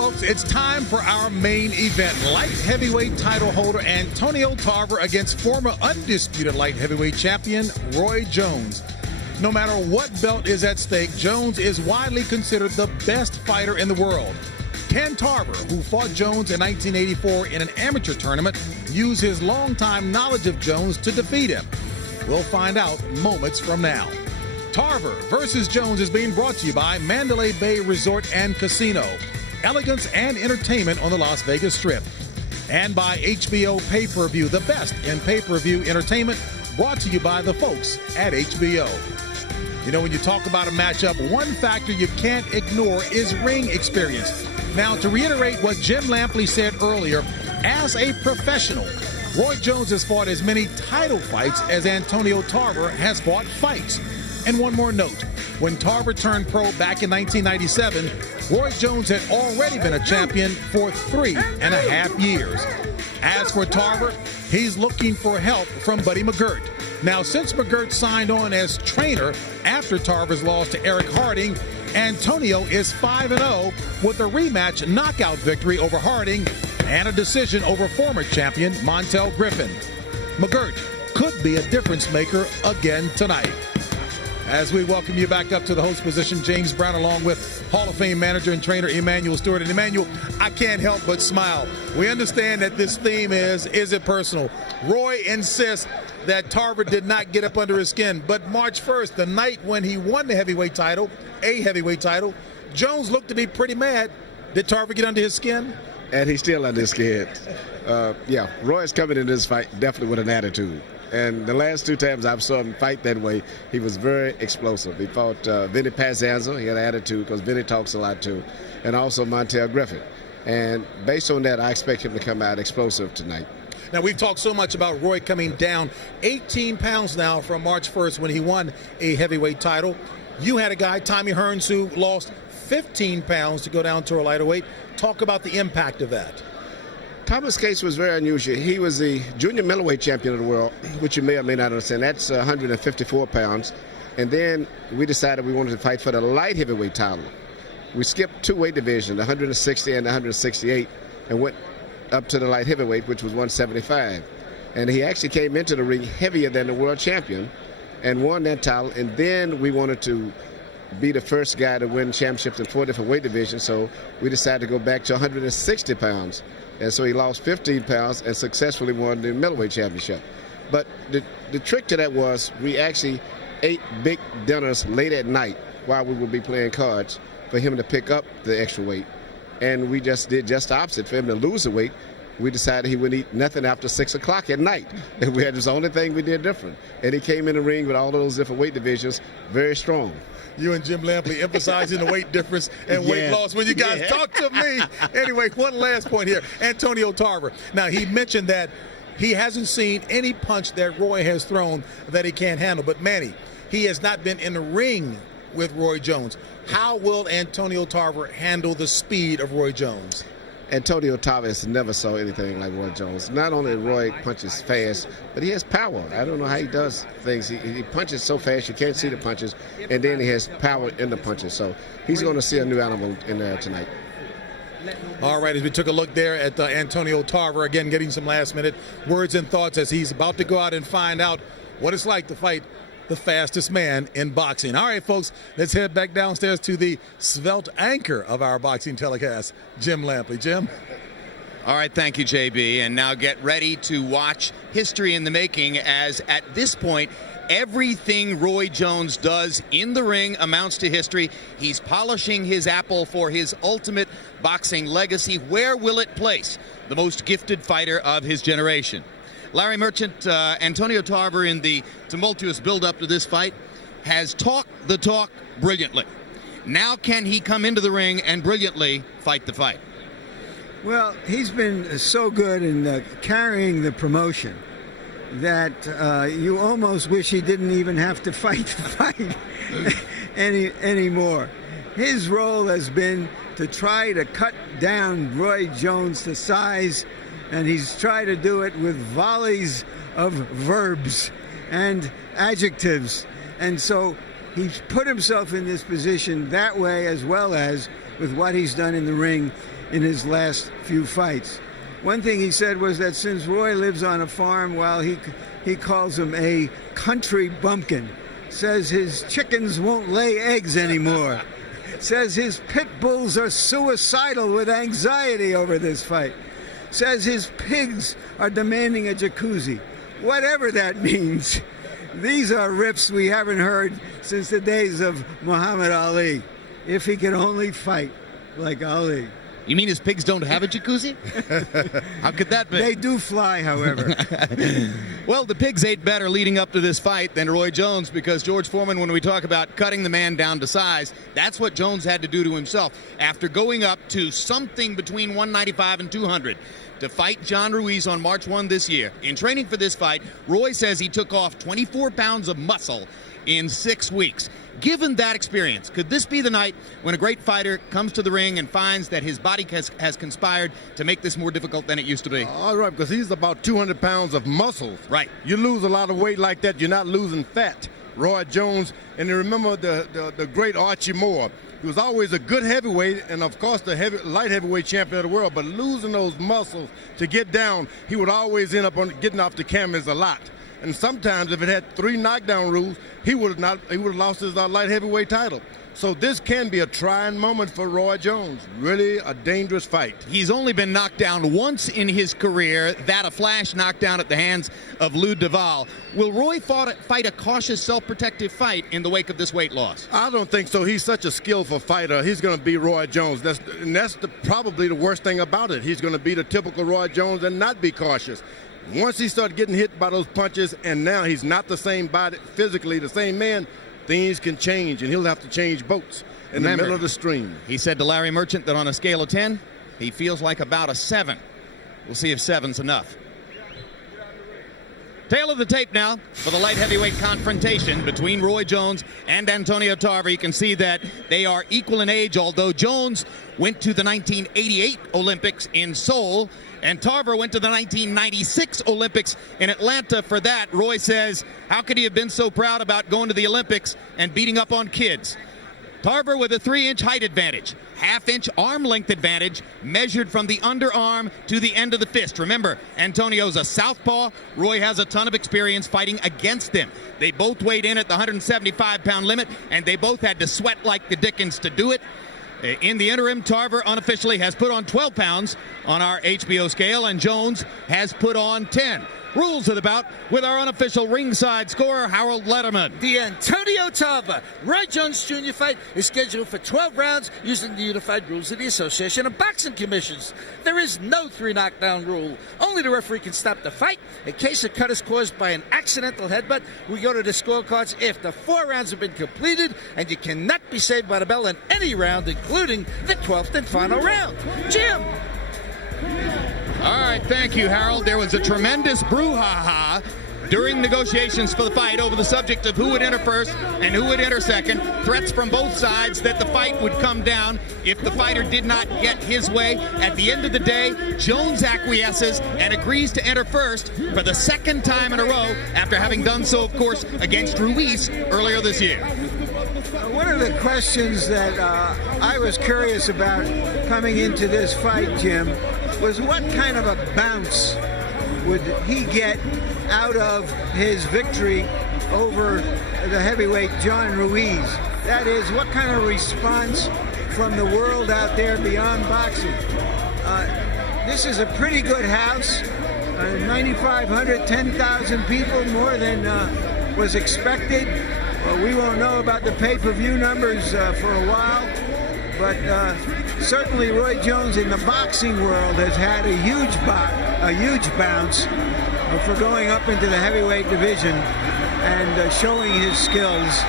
folks, it's time for our main event. Light heavyweight title holder Antonio Tarver against former undisputed light heavyweight champion Roy Jones. No matter what belt is at stake, Jones is widely considered the best fighter in the world. Can Tarver, who fought Jones in 1984 in an amateur tournament, use his longtime knowledge of Jones to defeat him? We'll find out moments from now. Tarver versus Jones is being brought to you by Mandalay Bay Resort and Casino, elegance and entertainment on the Las Vegas Strip, and by HBO Pay-Per-View, the best in pay-per-view entertainment, brought to you by the folks at HBO. You know, when you talk about a matchup, one factor you can't ignore is ring experience. Now, to reiterate what Jim Lampley said earlier, as a professional, Roy Jones has fought as many title fights as Antonio Tarver has fought fights. And one more note, when Tarver turned pro back in 1997, Roy Jones had already been a champion for 3.5 years. As for Tarver, he's looking for help from Buddy McGirt. Now, since McGirt signed on as trainer after Tarver's loss to Eric Harding, Antonio is 5-0 with a rematch knockout victory over Harding and a decision over former champion Montel Griffin. McGirt could be a difference maker again tonight. As we welcome you back up to the host position, James Brown along with Hall of Fame manager and trainer Emanuel Stewart. And Emanuel, I can't help but smile. We understand that this theme is it personal? Roy insists that Tarver did not get up under his skin. But March 1st, the night when he won the heavyweight title, Jones looked to be pretty mad. Did Tarver get under his skin? And he's still under his skin. Roy's coming in this fight definitely with an attitude. And the last two times I've saw him fight that way, he was very explosive. He fought Vinny Pazanza. He had an attitude because Vinny talks a lot too. And also Montel Griffin. And based on that, I expect him to come out explosive tonight. Now, we've talked so much about Roy coming down 18 pounds now from March 1st when he won a heavyweight title. You had a guy, Tommy Hearns, who lost 15 pounds to go down to a lighter weight. Talk about the impact of that. Thomas' case was very unusual. He was the junior middleweight champion of the world, which you may or may not understand. That's 154 pounds. And then we decided we wanted to fight for the light heavyweight title. We skipped two weight divisions, the 160 and the 168, and went up to the light heavyweight, which was 175. And he actually came into the ring heavier than the world champion and won that title. And then we wanted to be the first guy to win championships in 4 different weight divisions, so we decided to go back to 160 pounds. And so he lost 15 pounds and successfully won the middleweight championship. But the trick to that was we actually ate big dinners late at night while we would be playing cards for him to pick up the extra weight. And we just did just the opposite. For him to lose the weight, we decided he wouldn't eat nothing after 6 o'clock at night. And it was the only thing we did different. And he came in the ring with all those different weight divisions very strong. You and Jim Lampley emphasizing the weight difference and weight loss when you guys talk to me. Anyway, one last point here. Antonio Tarver. Now, he mentioned that he hasn't seen any punch that Roy has thrown that he can't handle. But, Manny, he has not been in the ring with Roy Jones. How will Antonio Tarver handle the speed of Roy Jones? Antonio Tarver never saw anything like Roy Jones. Not only Roy punches fast, but he has power. I don't know how he does things. He punches so fast you can't see the punches, and then he has power in the punches. So he's going to see a new animal in there tonight. All right, as we took a look there at Antonio Tarver, again getting some last-minute words and thoughts as he's about to go out and find out what it's like to fight the fastest man in boxing. All right, folks, let's head back downstairs to the svelte anchor of our boxing telecast, Jim Lampley. Jim? All right, thank you, JB. And now get ready to watch history in the making, as at this point, everything Roy Jones does in the ring amounts to history. He's polishing his apple for his ultimate boxing legacy. Where will it place the most gifted fighter of his generation? Larry Merchant, Antonio Tarver, in the tumultuous build-up to this fight, has talked the talk brilliantly. Now can he come into the ring and brilliantly fight the fight? Well, he's been so good in carrying the promotion that you almost wish he didn't even have to fight the fight anymore. His role has been to try to cut down Roy Jones to size, and he's tried to do it with volleys of verbs and adjectives. And so he's put himself in this position that way, as well as with what he's done in the ring. in his last few fights. One thing he said was that since Roy lives on a farm, well, he calls him a country bumpkin. Says his chickens won't lay eggs anymore. Says his pit bulls are suicidal with anxiety over this fight. Says his pigs are demanding a jacuzzi. Whatever that means, these are riffs we haven't heard since the days of Muhammad Ali. If he could only fight like Ali. You mean his pigs don't have a jacuzzi? How could that be? They do fly, however. Well, the pigs ate better leading up to this fight than Roy Jones, because George Foreman, when we talk about cutting the man down to size, that's what Jones had to do to himself after going up to something between 195 and 200 to fight John Ruiz on March 1 this year. In training for this fight, Roy says he took off 24 pounds of muscle in 6 weeks. Given that experience, could this be the night when a great fighter comes to the ring and finds that his body has conspired to make this more difficult than it used to be? All right, because he's about 200 pounds of muscles. Right. You lose a lot of weight like that, you're not losing fat. Roy Jones, and you remember the great Archie Moore. He was always a good heavyweight and, of course, the light heavyweight champion of the world, but losing those muscles to get down, he would always end up getting off the canvas a lot. And sometimes, if it had 3 knockdown rules, he would have lost his light heavyweight title. So this can be a trying moment for Roy Jones. Really a dangerous fight. He's only been knocked down once in his career, that a flash knockdown at the hands of Lou Duval. Will Roy fight a cautious, self-protective fight in the wake of this weight loss? I don't think so. He's such a skillful fighter. He's going to beat Roy Jones. That's probably the worst thing about it. He's going to beat a typical Roy Jones and not be cautious. Once he started getting hit by those punches, and now he's not the same body, physically the same man, things can change, and he'll have to change boats in the middle of the stream. He said to Larry Merchant that on a scale of 10, he feels like about a 7. We'll see if 7's enough. Tail of the tape now for the light heavyweight confrontation between Roy Jones and Antonio Tarver. You can see that they are equal in age, although Jones went to the 1988 Olympics in Seoul, and Tarver went to the 1996 Olympics in Atlanta. For that, Roy says, how could he have been so proud about going to the Olympics and beating up on kids? Tarver with a 3-inch height advantage, half-inch arm length advantage, measured from the underarm to the end of the fist. Remember, Antonio's a southpaw. Roy has a ton of experience fighting against him. They both weighed in at the 175-pound limit, and they both had to sweat like the dickens to do it. In the interim, Tarver unofficially has put on 12 pounds on our HBO scale, and Jones has put on 10. Rules of the bout with our unofficial ringside scorer, Harold Letterman. The Antonio Tarver Roy Jones Jr. fight is scheduled for 12 rounds using the unified rules of the Association of Boxing Commissions. There is no 3 knockdown rule. Only the referee can stop the fight. In case a cut is caused by an accidental headbutt, we go to the scorecards after 4 rounds have been completed, and you cannot be saved by the bell in any round, including the 12th and final round. Jim! All right, thank you, Harold. There was a tremendous brouhaha during negotiations for the fight over the subject of who would enter first and who would enter second. Threats from both sides that the fight would come down if the fighter did not get his way. At the end of the day, Jones acquiesces and agrees to enter first for the 2nd time in a row after having done so, of course, against Ruiz earlier this year. One of the questions that I was curious about coming into this fight, Jim, was what kind of a bounce would he get out of his victory over the heavyweight John Ruiz? That is, what kind of response from the world out there beyond boxing? This is a pretty good house, 9,500, 10,000 people, more than was expected. We won't know about the pay-per-view numbers for a while, but certainly Roy Jones in the boxing world has had a huge bounce for going up into the heavyweight division and showing his skills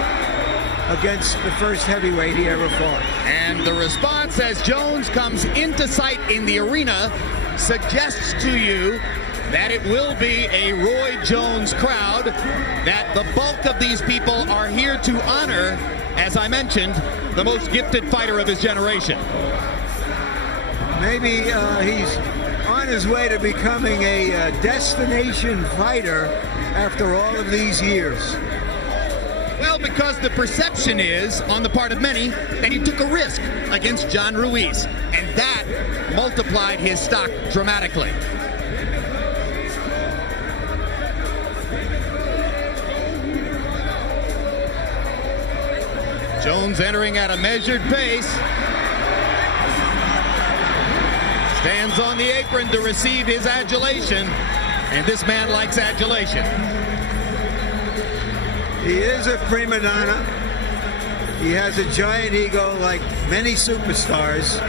against the first heavyweight he ever fought. And the response as Jones comes into sight in the arena suggests to you that it will be a Roy Jones crowd, that the bulk of these people are here to honor, as I mentioned, the most gifted fighter of his generation. Maybe he's on his way to becoming a destination fighter after all of these years. Well, because the perception is, on the part of many, that he took a risk against John Ruiz, and that multiplied his stock dramatically. Jones entering at a measured pace. Stands on the apron to receive his adulation, and this man likes adulation. He is a prima donna. He has a giant ego like many superstars.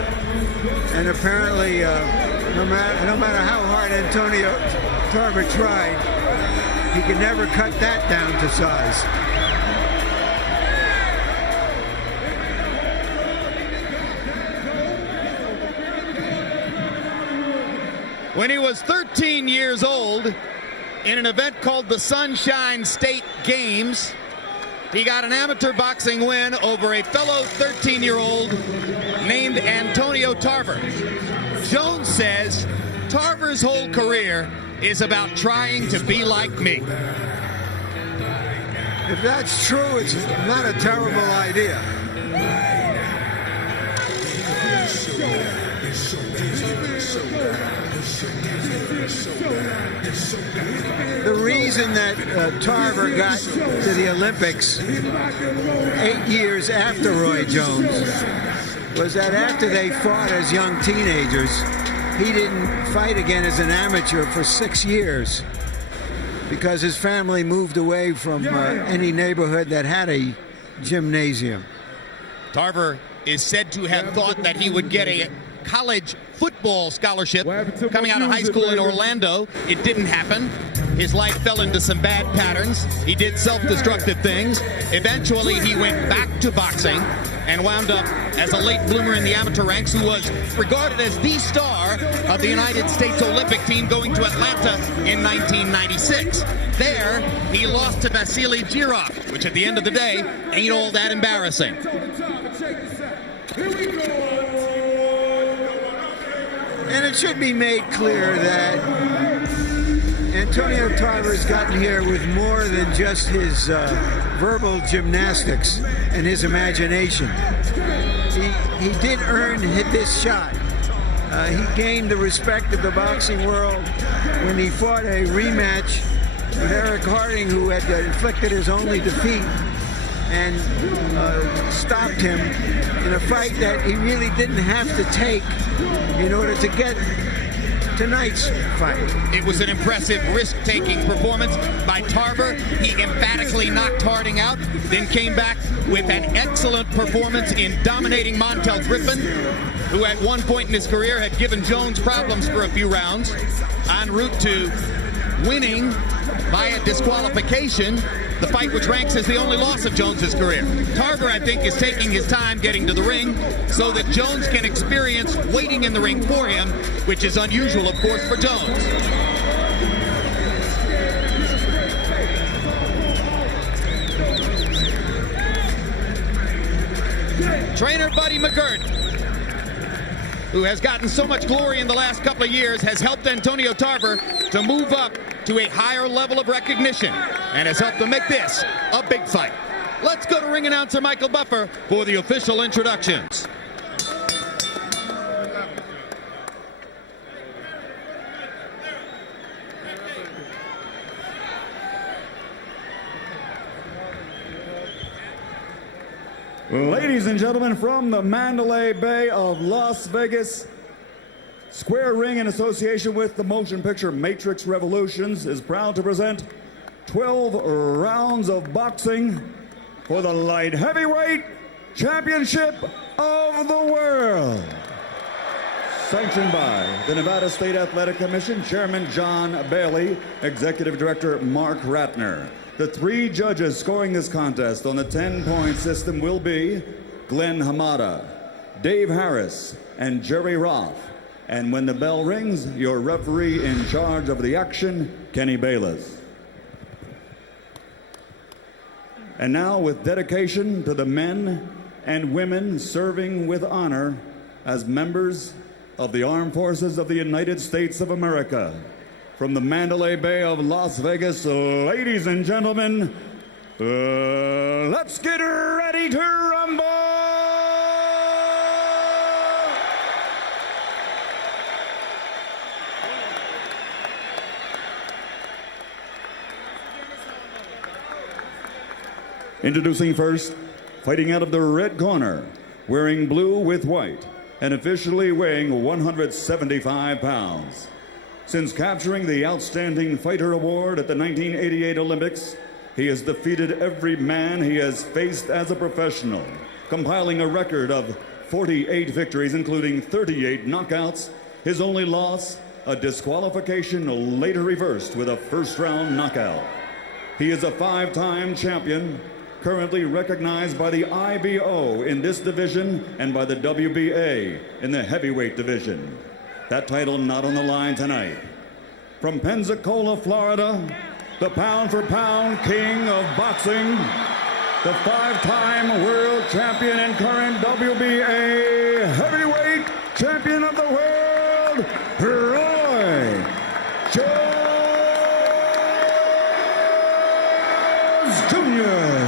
And apparently, no matter how hard Antonio Tarver tried, he could never cut that down to size. When he was 13 years old, in an event called the Sunshine State Games, he got an amateur boxing win over a fellow 13-year-old named Antonio Tarver. Jones says Tarver's whole career is about trying to be like me. If that's true, it's not a terrible idea. The reason that Tarver got to the Olympics 8 years after Roy Jones was that after they fought as young teenagers, he didn't fight again as an amateur for 6 years because his family moved away from any neighborhood that had a gymnasium. Tarver is said to have thought that he would get a college football scholarship coming out of high school in Orlando. It didn't happen. His life fell into some bad patterns. He did self-destructive things. Eventually, he went back to boxing and wound up as a late bloomer in the amateur ranks, who was regarded as the star of the United States Olympic team going to Atlanta in 1996. There, he lost to Vasily Girov, which at the end of the day ain't all that embarrassing. And it should be made clear that Antonio Tarver's gotten here with more than just his verbal gymnastics and his imagination. He did earn this shot. He gained the respect of the boxing world when he fought a rematch with Eric Harding, who had inflicted his only defeat and stopped him in a fight that he really didn't have to take in order to get tonight's fight. It was an impressive risk-taking performance by Tarver. He emphatically knocked Harding out, then came back with an excellent performance in dominating Montel Griffin, who at one point in his career had given Jones problems for a few rounds, en route to winning via disqualification, the fight which ranks as the only loss of Jones's career. Tarver, I think, is taking his time getting to the ring so that Jones can experience waiting in the ring for him, which is unusual, of course, for Jones. Trainer Buddy McGirt, who has gotten so much glory in the last couple of years, has helped Antonio Tarver to move up to a higher level of recognition and has helped to make this a big fight. Let's go to ring announcer Michael Buffer for the official introductions. Ladies and gentlemen, from the Mandalay Bay of Las Vegas, Square Ring, in association with the motion picture Matrix Revolutions, is proud to present 12 rounds of boxing for the light heavyweight championship of the world. Sanctioned by the Nevada State Athletic Commission, Chairman John Bailey, Executive Director Mark Ratner. The 3 judges scoring this contest on the 10-point system will be Glenn Hamada, Dave Harris, and Jerry Roth. And when the bell rings, your referee in charge of the action, Kenny Bayless. And now, with dedication to the men and women serving with honor as members of the Armed Forces of the United States of America, from the Mandalay Bay of Las Vegas, ladies and gentlemen, Let's get ready to rumble! Introducing first, fighting out of the red corner, wearing blue with white, and officially weighing 175 pounds. Since capturing the Outstanding Fighter Award at the 1988 Olympics, he has defeated every man he has faced as a professional, compiling a record of 48 victories, including 38 knockouts. His only loss, a disqualification later reversed with a first-round knockout. He is a 5-time champion, currently recognized by the IBO in this division and by the WBA in the heavyweight division. That title not on the line tonight. From Pensacola, Florida, the pound-for-pound king of boxing, the 5-time world champion and current WBA heavyweight champion of the world, Roy Jones Jr.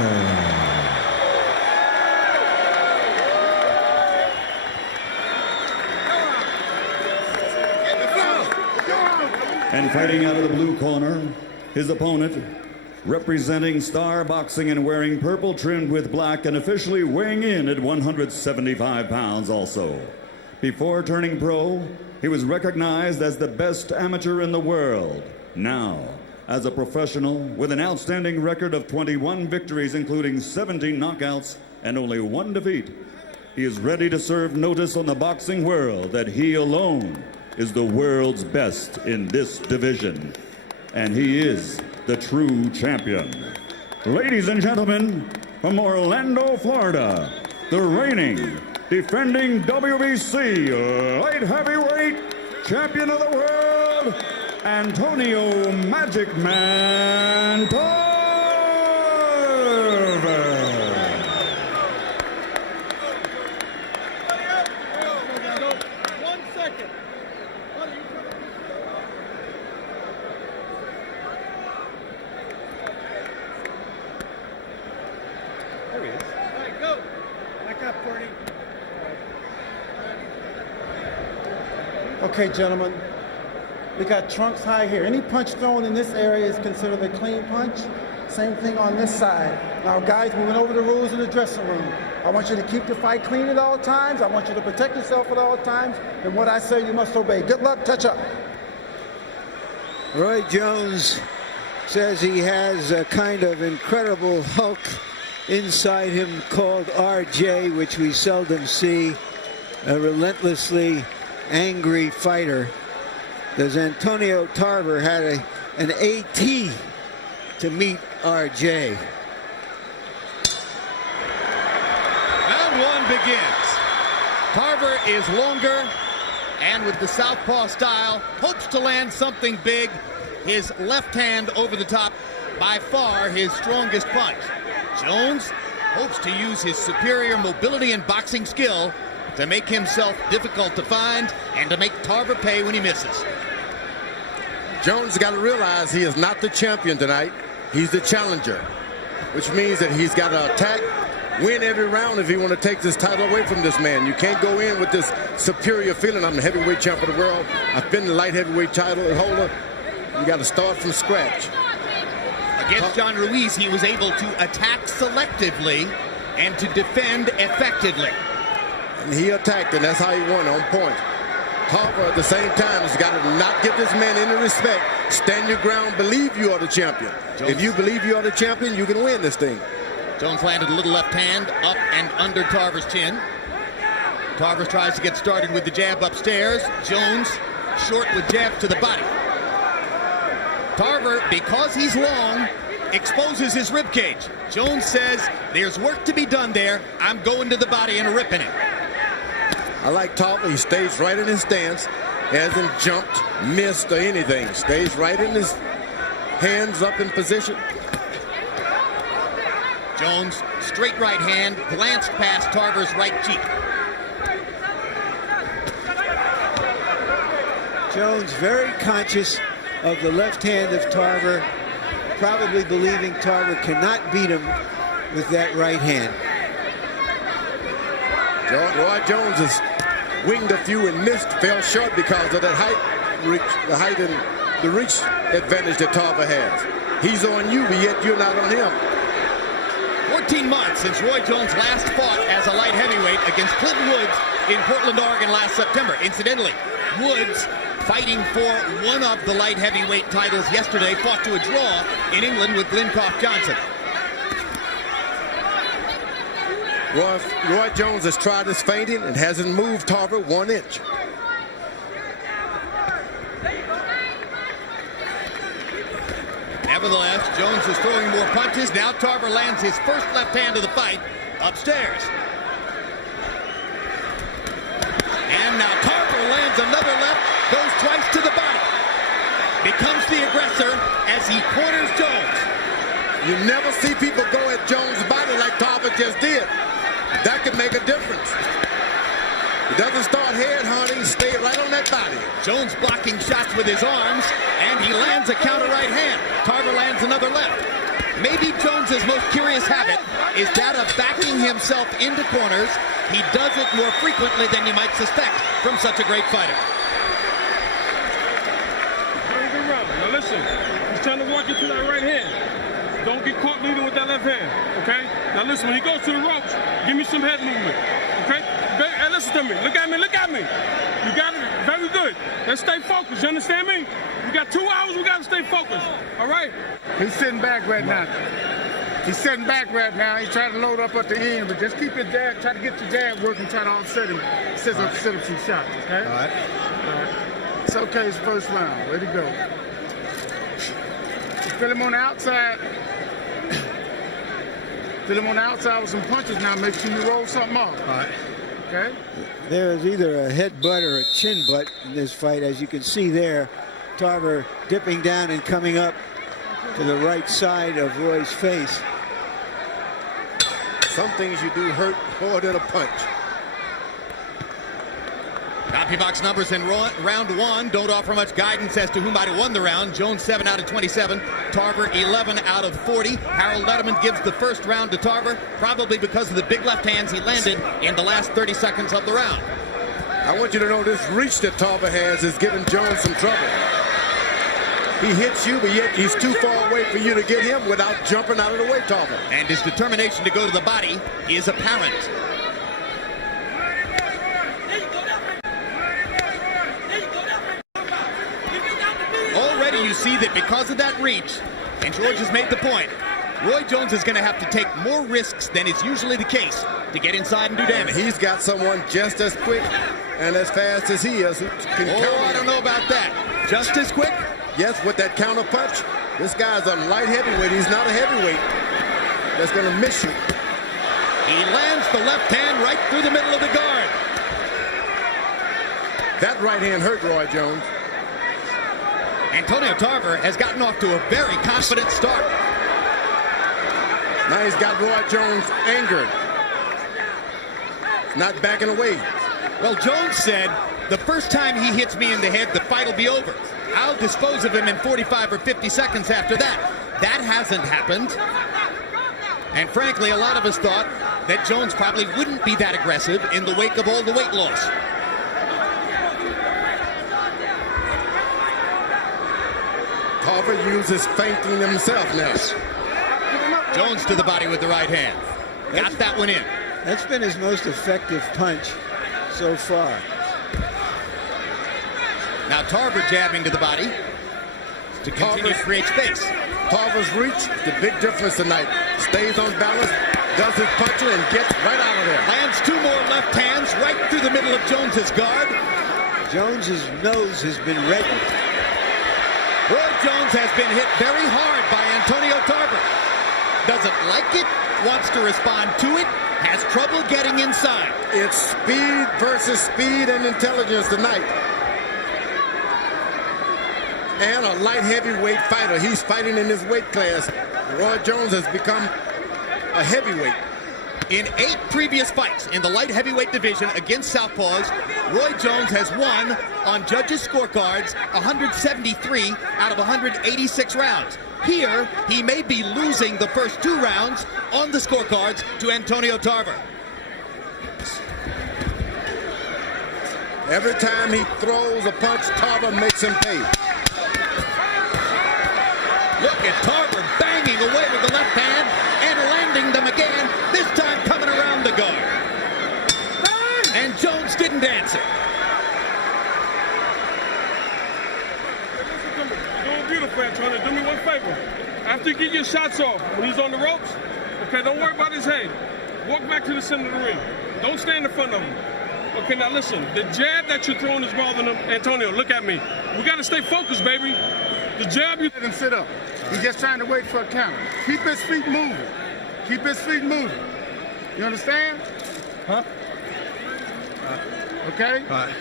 And fighting out of the blue corner, his opponent, representing Star Boxing and wearing purple trimmed with black and officially weighing in at 175 pounds also. Before turning pro, he was recognized as the best amateur in the world. Now, as a professional with an outstanding record of 21 victories, including 17 knockouts and only 1 defeat, he is ready to serve notice on the boxing world that he alone is the world's best in this division. And he is the true champion. Ladies and gentlemen, from Orlando, Florida, the reigning, defending WBC light heavyweight champion of the world, Antonio Magic Man Tarver. Okay, gentlemen, we got trunks high here. Any punch thrown in this area is considered a clean punch. Same thing on this side. Now, guys, we went over the rules in the dressing room. I want you to keep the fight clean at all times. I want you to protect yourself at all times. And what I say, you must obey. Good luck. Touch up. Roy Jones says he has a kind of incredible Hulk inside him called RJ, which we seldom see, a relentlessly angry fighter. Does Antonio Tarver had an AT to meet RJ. Round 1 begins. Tarver is longer and with the southpaw style hopes to land something big. His left hand over the top, by far his strongest punch. Jones hopes to use his superior mobility and boxing skill to make himself difficult to find and to make Tarver pay when he misses. Jones got to realize he is not the champion tonight. He's the challenger, which means that he's got to attack, win every round if he want to take this title away from this man. You can't go in with this superior feeling. I'm the heavyweight champion of the world. I've been the light heavyweight title holder. You got to start from scratch. Against John Ruiz, he was able to attack selectively and to defend effectively. And he attacked, and that's how he won, on point. Tarver, at the same time, has got to not give this man any respect. Stand your ground, believe you are the champion. Jones. If you believe you are the champion, you can win this thing. Jones landed a little left hand up and under Tarver's chin. Tarver tries to get started with the jab upstairs. Jones short with jabs to the body. Tarver, because he's long, exposes his ribcage. Jones says, there's work to be done there. I'm going to the body and ripping it. I like Tarver. He stays right in his stance. Hasn't jumped, missed, or anything. Stays right in his hands up in position. Jones, straight right hand, glanced past Tarver's right cheek. Jones very conscious of the left hand of Tarver. probably believing Tarver cannot beat him with that right hand. Roy Jones has winged a few and missed, fell short because of that height and the reach advantage that Tarver has. He's on you, but yet you're not on him. 14 months since Roy Jones last fought as a light heavyweight against Clinton Woods in Portland, Oregon last September. Incidentally, Woods, fighting for one of the light heavyweight titles yesterday, fought to a draw in England with Glencoff Johnson. Roy Jones has tried his feinting and hasn't moved Tarver 1 inch. Nevertheless, Jones is throwing more punches. Now Tarver lands his first left hand of the fight upstairs. And now Tarver lands another left, goes twice to the body. Becomes the aggressor as he corners Jones. You never see people go at Jones' body like Tarver just did. That could make a difference. He doesn't start head hunting, stay right on that body. Jones blocking shots with his arms, and he lands a counter right hand. Tarver lands another left. Maybe Jones's most curious habit is that of backing himself into corners. He does it more frequently than you might suspect from such a great fighter. Now listen, he's trying to walk you to that right hand. Don't get caught leading with that left hand, okay? Now listen, when he goes to the ropes, give me some head movement, okay? Hey, listen to me. Look at me, look at me. You got it. Very good. Let's stay focused. You understand me? We got 2 hours. We got to stay focused. All right? He's sitting back right now. He's sitting back right now. He's trying to load up at the end, but just keep your jab. Try to get your jab working. Try to offset him. Set up some shots, okay? All right. All right. It's okay. It's first round. Ready to go. Feel him on the outside. Feel him on the outside with some punches now. Make sure you roll something off. All right. Okay. There is either a headbutt or a chin butt in this fight, as you can see there. Tarver dipping down and coming up to the right side of Roy's face. Some things you do hurt more than a punch. CompuBox numbers in round one don't offer much guidance as to who might have won the round. Jones 7 out of 27, Tarver 11 out of 40. Harold Letterman gives the first round to Tarver, probably because of the big left hands he landed in the last 30 seconds of the round. I want you to know this reach that Tarver has is giving Jones some trouble. He hits you, but yet he's too far away for you to get him without jumping out of the way, Tarver. And his determination to go to the body is apparent. Already you see that because of that reach, and George has made the point, Roy Jones is going to have to take more risks than is usually the case to get inside and do damage. He's got someone just as quick and as fast as he is who can counter him. I don't know about that. Just as quick? Yes, with that counter punch. This guy's a light heavyweight. He's not a heavyweight. That's going to miss you. He lands the left hand right through the middle of the guard. That right hand hurt Roy Jones. Antonio Tarver has gotten off to a very confident start. Now he's got Roy Jones angered. Not backing away. Well, Jones said, the first time he hits me in the head, the fight will be over. I'll dispose of him in 45 or 50 seconds after that. That hasn't happened. And frankly, a lot of us thought that Jones probably wouldn't be that aggressive in the wake of all the weight loss. Tarver uses feinting himself now. Jones to the body with the right hand. Got that one in. That's been his most effective punch so far. Now Tarver jabbing to the body to continue to create space. Tarver's reach, the big difference tonight. Stays on balance, does his punching, and gets right out of there. Lands two more left hands right through the middle of Jones's guard. Jones's nose has been reddened. Roy Jones has been hit very hard by Antonio Tarver. Doesn't like it, wants to respond to it, has trouble getting inside. It's speed versus speed and intelligence tonight. And a light heavyweight fighter. He's fighting in his weight class. Roy Jones has become a heavyweight. In 8 previous fights in the light heavyweight division against Southpaws, Roy Jones has won on judges' scorecards 173 out of 186 rounds. Here, he may be losing the first 2 rounds on the scorecards to Antonio Tarver. Every time he throws a punch, Tarver makes him pay. Look at Tarver banging away with the left hand and landing them again, this time coming around the guard. And Jones didn't answer. Doing beautiful, Antonio. Do me one favor. After you get your shots off, when he's on the ropes, okay, don't worry about his head. Walk back to the center of the ring. Don't stand in front of him. Okay, now listen. The jab that you're throwing is bothering him. Antonio, look at me. We got to stay focused, baby. The jab you... Let him sit up. He's just trying to wait for a counter. Keep his feet moving. Keep his feet moving. You understand? Huh? Okay? All right.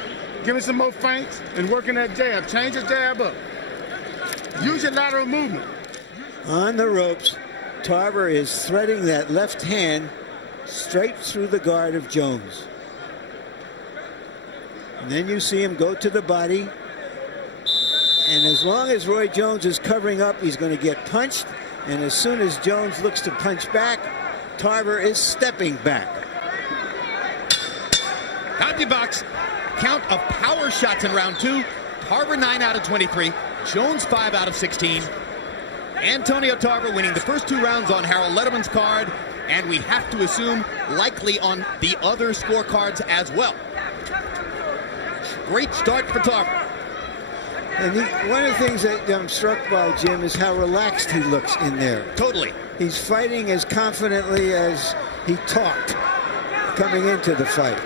Give me some more feints and working that jab. Change your jab up. Use your lateral movement. On the ropes, Tarver is threading that left hand straight through the guard of Jones. And then you see him go to the body. And as long as Roy Jones is covering up, he's going to get punched. And as soon as Jones looks to punch back, Tarver is stepping back. CompuBox count of power shots in round 2. Tarver 9 out of 23. Jones 5 out of 16. Antonio Tarver winning the first 2 rounds on Harold Letterman's card. And we have to assume likely on the other scorecards as well. Great start for Tarver. And one of the things that I'm struck by, Jim, is how relaxed he looks in there. Totally. He's fighting as confidently as he talked coming into the fight.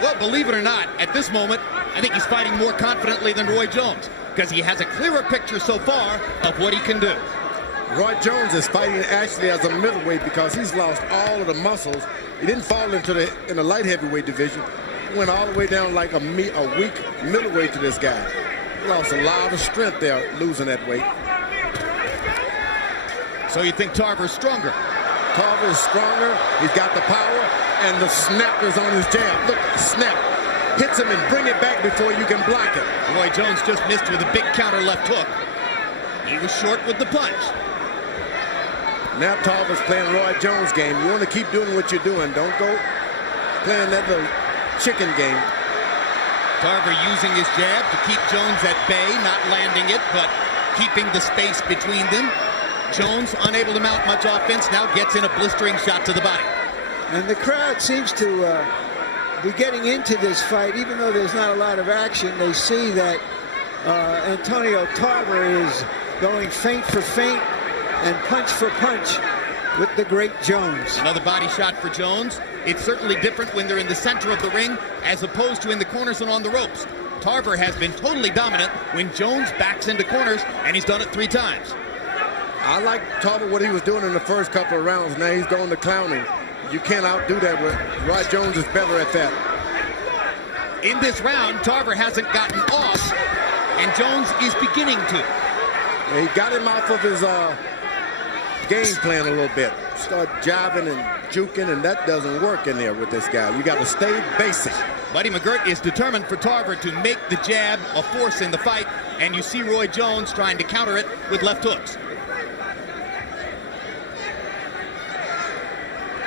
Well, believe it or not, at this moment, I think he's fighting more confidently than Roy Jones because he has a clearer picture so far of what he can do. Roy Jones is fighting actually as a middleweight because he's lost all of the muscles. He didn't fall into the light heavyweight division. He went all the way down like a weak middleweight to this guy. Lost a lot of strength there, losing that weight. So you think Tarver's stronger? Tarver is stronger. He's got the power, and the snap is on his jab. Look, snap. Hits him and bring it back before you can block it. Roy Jones just missed with a big counter left hook. He was short with the punch. Now Tarver's playing Roy Jones' game. You want to keep doing what you're doing. Don't go playing that little chicken game. Tarver using his jab to keep Jones at bay, not landing it, but keeping the space between them. Jones, unable to mount much offense, now gets in a blistering shot to the body. And the crowd seems to be getting into this fight, even though there's not a lot of action. They see that Antonio Tarver is going feint for feint and punch for punch with the great Jones. Another body shot for Jones. It's certainly different when they're in the center of the ring as opposed to in the corners and on the ropes. Tarver has been totally dominant when Jones backs into corners, and he's done it 3 times. I like Tarver what he was doing in the first couple of rounds. Now he's going to clowning. You can't outdo that. Roy Jones is better at that. In this round, Tarver hasn't gotten off, and Jones is beginning to. He got him off of his game plan a little bit. Start jiving and juking, and that doesn't work in there with this guy. You got to stay basic. Buddy McGirt is determined for Tarver to make the jab a force in the fight, and you see Roy Jones trying to counter it with left hooks.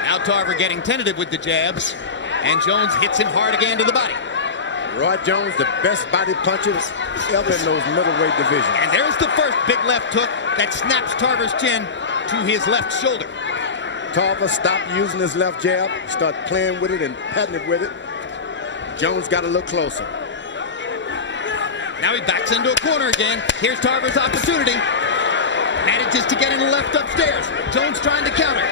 Now Tarver getting tentative with the jabs, and Jones hits him hard again to the body. Roy Jones, the best body punchers ever in those middleweight divisions. And there's the first big left hook that snaps Tarver's chin to his left shoulder. Tarver stopped using his left jab, start playing with it and patting it with it. Jones got to look closer. Now he backs into a corner again. Here's Tarver's opportunity. Manages to get in the left upstairs. Jones trying to counter.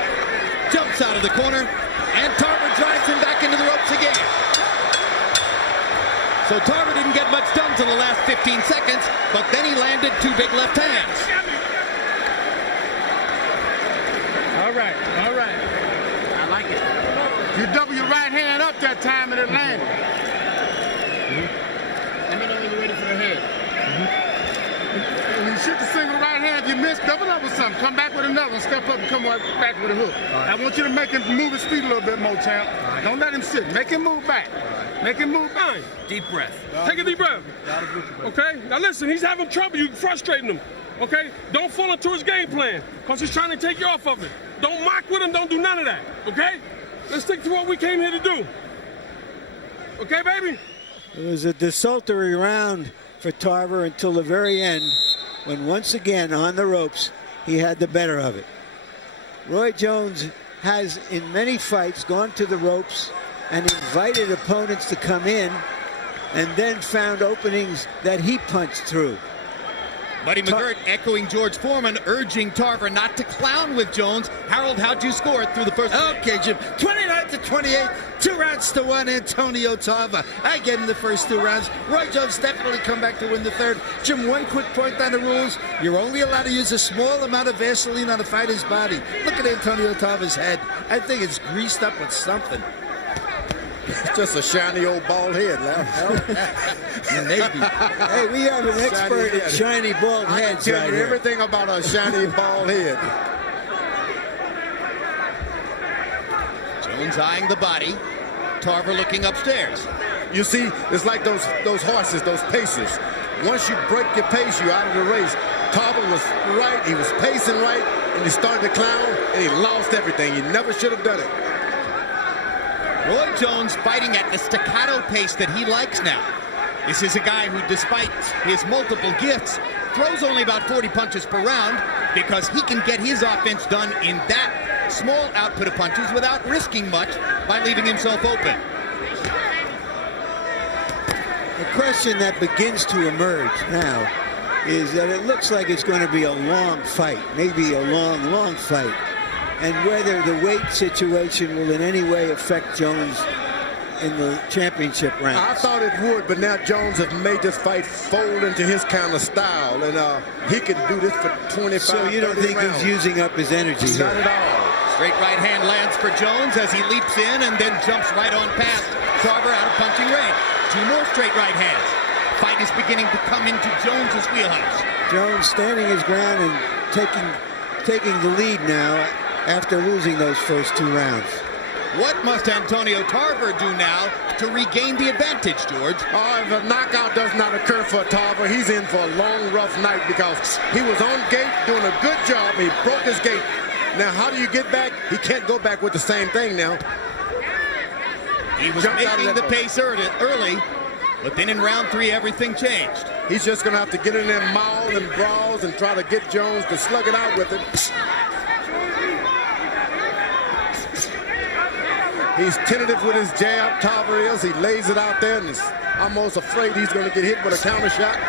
Jumps out of the corner, and Tarver drives him back into the ropes again. So Tarver didn't get much done to the last 15 seconds, but then he landed 2 big left hands. All right. I like it. You double your right hand up that time and it landed. Let me know when you're ready for the head. When you shoot the single right hand, if you miss Just double up with something. Come back with another one. Step up and come right back with a hook. Right. I want you to make him move his feet a little bit more, champ. Right. Don't let him sit. Make him move back. Right. Make him move back. Deep breath. Take a deep breath. Okay? Now listen, he's having trouble. You're frustrating him. Okay? Don't fall into his game plan because he's trying to take you off of it. Don't mock with him. Don't do none of that. Okay? Let's stick to what we came here to do. Okay, baby? It was a desultory round for Tarver until the very end, when once again on the ropes he had the better of it. Roy Jones has in many fights gone to the ropes and invited opponents to come in and then found openings that he punched through. Buddy McGirt echoing George Foreman, urging Tarver not to clown with Jones. Harold, how'd you score it through the first? Okay, Jim. 29-28, 2 rounds to 1. Antonio Tarver. I gave him the first 2 rounds. Roy Jones definitely come back to win the third. Jim, one quick point on the rules. You're only allowed to use a small amount of Vaseline on a fighter's body. Look at Antonio Tarver's head. I think it's greased up with something. It's just a shiny old bald head, Maybe. Hey, we have an expert in shiny bald heads. I can tell you everything about a shiny bald head. Jones eyeing the body. Tarver looking upstairs. You see, it's like those horses, those pacers. Once you break your pace, you're out of the race. Tarver was right. He was pacing right, and he started to clown, and he lost everything. He never should have done it. Roy Jones fighting at the staccato pace that he likes now. This is a guy who, despite his multiple gifts, throws only about 40 punches per round because he can get his offense done in that small output of punches without risking much by leaving himself open. The question that begins to emerge now is that it looks like it's going to be a long fight, maybe a long fight. And whether the weight situation will in any way affect Jones in the championship rounds. I thought it would, but now Jones has made this fight fold into his kind of style, and he can do this for 25, So you don't think rounds. he's using up his energy here? Not at all. Straight right hand lands for Jones as he leaps in and then jumps right on past Tarver out of punching range. 2 more straight right hands. Fight is beginning to come into Jones's wheelhouse. Jones standing his ground and taking the lead now after losing those first 2 rounds. What must Antonio Tarver do now to regain the advantage, George? If a knockout does not occur for Tarver, he's in for a long, rough night because he was on gate doing a good job. He broke his gate. Now, how do you get back? He can't go back with the same thing now. He was making the pace early, but then in round 3, everything changed. He's just going to have to get in there, maul and brawls and try to get Jones to slug it out with it. He's tentative with his jab, Tarver is. He lays it out there and is almost afraid he's going to get hit with a counter shot.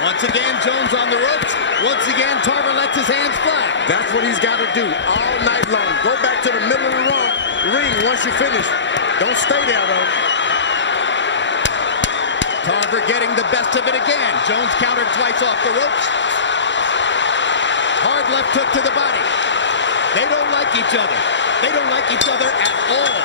Once again, Jones on the ropes. Once again, Tarver lets his hands fly. That's what he's got to do all night long. Go back to the middle of the ring once you finish. Don't stay there, though. Tarver getting the best of it again. Jones countered twice off the ropes. Hard left hook to the body. They don't like each other. They don't like each other at all.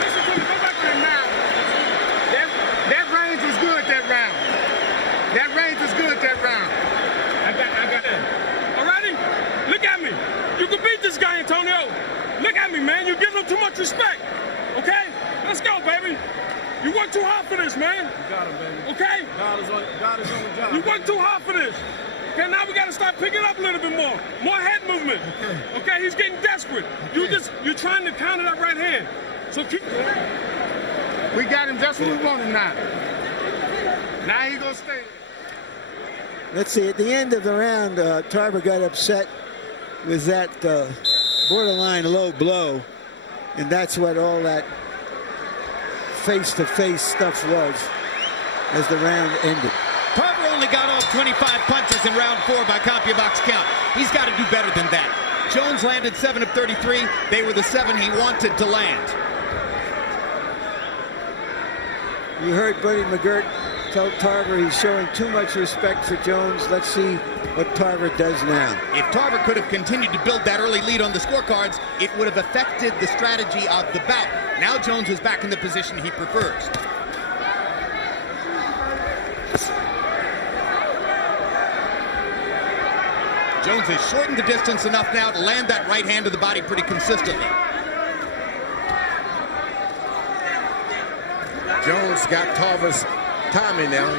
Listen to me. Go back there now. That range was good that round. That range was good that round. I got it. All righty? Look at me. You can beat this guy, Antonio. Look at me, man. You're giving him too much respect. Okay? Let's go, baby. You work too hard for this, man. You got him, baby. Okay? God is on the job. You work too hard for this. Okay, now we got to start picking up a little bit more. More head movement. Okay, he's getting desperate. Okay. You're trying to counter that right hand. So keep going. We got him just where we want him now. Now he gonna stay. Let's see, at the end of the round, Tarver got upset with that borderline low blow, and that's what all that face-to-face stuff was as the round ended. Tarver only got off 25 punches in round 4 by CompuBox count. He's got to do better than that. Jones landed 7 of 33. They were the 7 he wanted to land. You heard Buddy McGirt tell Tarver he's showing too much respect for Jones. Let's see what Tarver does now. If Tarver could have continued to build that early lead on the scorecards, it would have affected the strategy of the bout. Now Jones is back in the position he prefers. Jones has shortened the distance enough now to land that right hand to the body pretty consistently. Jones got Tarver's timing now.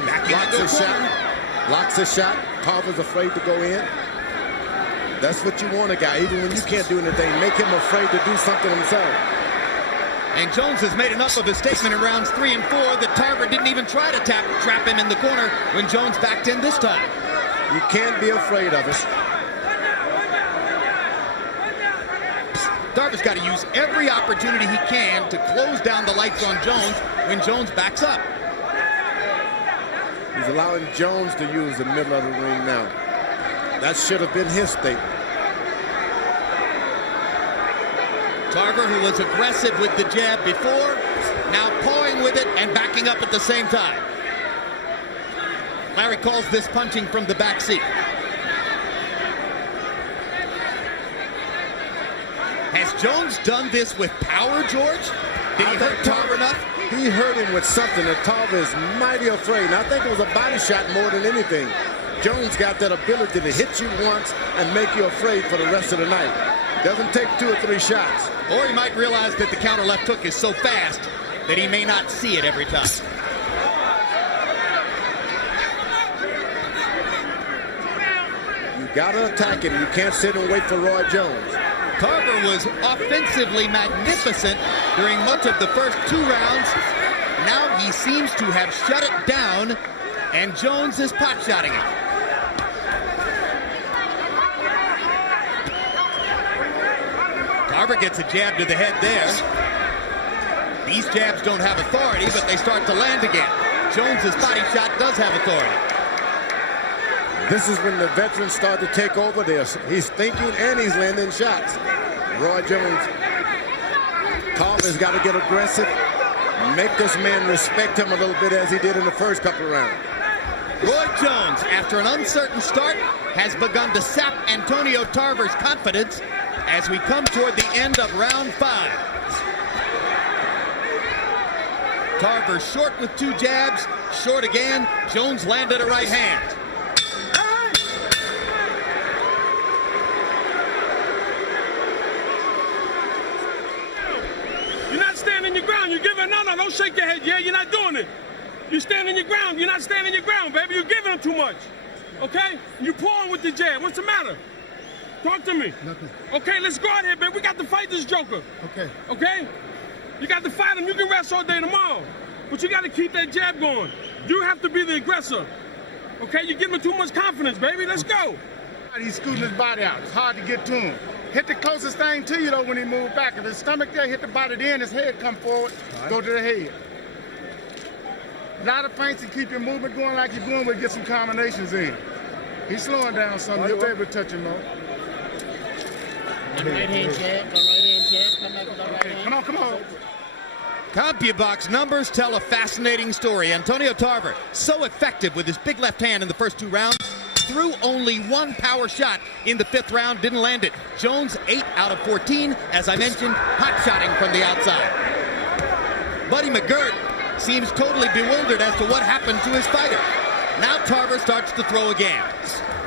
Locks his shot. Tarver's afraid to go in. That's what you want a guy, even when you can't do anything. Make him afraid to do something himself. And Jones has made enough of a statement in rounds 3 and 4 that Tarver didn't even try to trap him in the corner when Jones backed in this time. You can't be afraid of us. Tarver's got to use every opportunity he can to close down the lights on Jones when Jones backs up. He's allowing Jones to use the middle of the ring now. That should have been his statement. Tarver, who was aggressive with the jab before, now pawing with it and backing up at the same time. Larry calls this punching from the back seat. Has Jones done this with power, George? Did he hurt Tarver enough? He hurt him with something that Tarver is mighty afraid. And I think it was a body shot more than anything. Jones got that ability to hit you once and make you afraid for the rest of the night. Doesn't take 2 or 3 shots. Or he might realize that the counter left hook is so fast that he may not see it every time. You gotta attack him. You can't sit and wait for Roy Jones. Tarver was offensively magnificent during much of the first 2 rounds. Now he seems to have shut it down, and Jones is pot-shotting it. Tarver gets a jab to the head there. These jabs don't have authority, but they start to land again. Jones's body shot does have authority. This is when the veterans start to take over this. He's thinking and he's landing shots. Roy Jones, Tarver's got to get aggressive, make this man respect him a little bit as he did in the first couple of rounds. Roy Jones, after an uncertain start, has begun to sap Antonio Tarver's confidence as we come toward the end of round 5. Tarver short with 2 jabs, short again. Jones landed a right hand. You're giving no, don't shake your head. Yeah, you're not doing it. You're standing your ground. You're not standing your ground, baby. You're giving him too much. Okay? You're pouring with the jab. What's the matter? Talk to me. Nothing. Okay, let's go out here, baby. We got to fight this joker. Okay. Okay? You got to fight him. You can rest all day tomorrow. But you got to keep that jab going. You have to be the aggressor. Okay? You're giving him too much confidence, baby. Let's go. He's scooting his body out. It's hard to get to him. Hit the closest thing to you, though, when he moves back. If his stomach there, hit the body then, his head come forward, go to the head. A lot of feints to keep your movement going like you're doing, but get some combinations in. He's slowing down some. You'll be able to touch him more. Right hand jab, right hand jab. Come back with that right hand. Come on. CompuBox numbers tell a fascinating story. Antonio Tarver, so effective with his big left hand in the first 2 rounds, threw only 1 power shot in the 5th round, didn't land it. Jones 8 out of 14, as I mentioned, hot-shotting from the outside. Buddy McGirt seems totally bewildered as to what happened to his fighter. Now Tarver starts to throw again.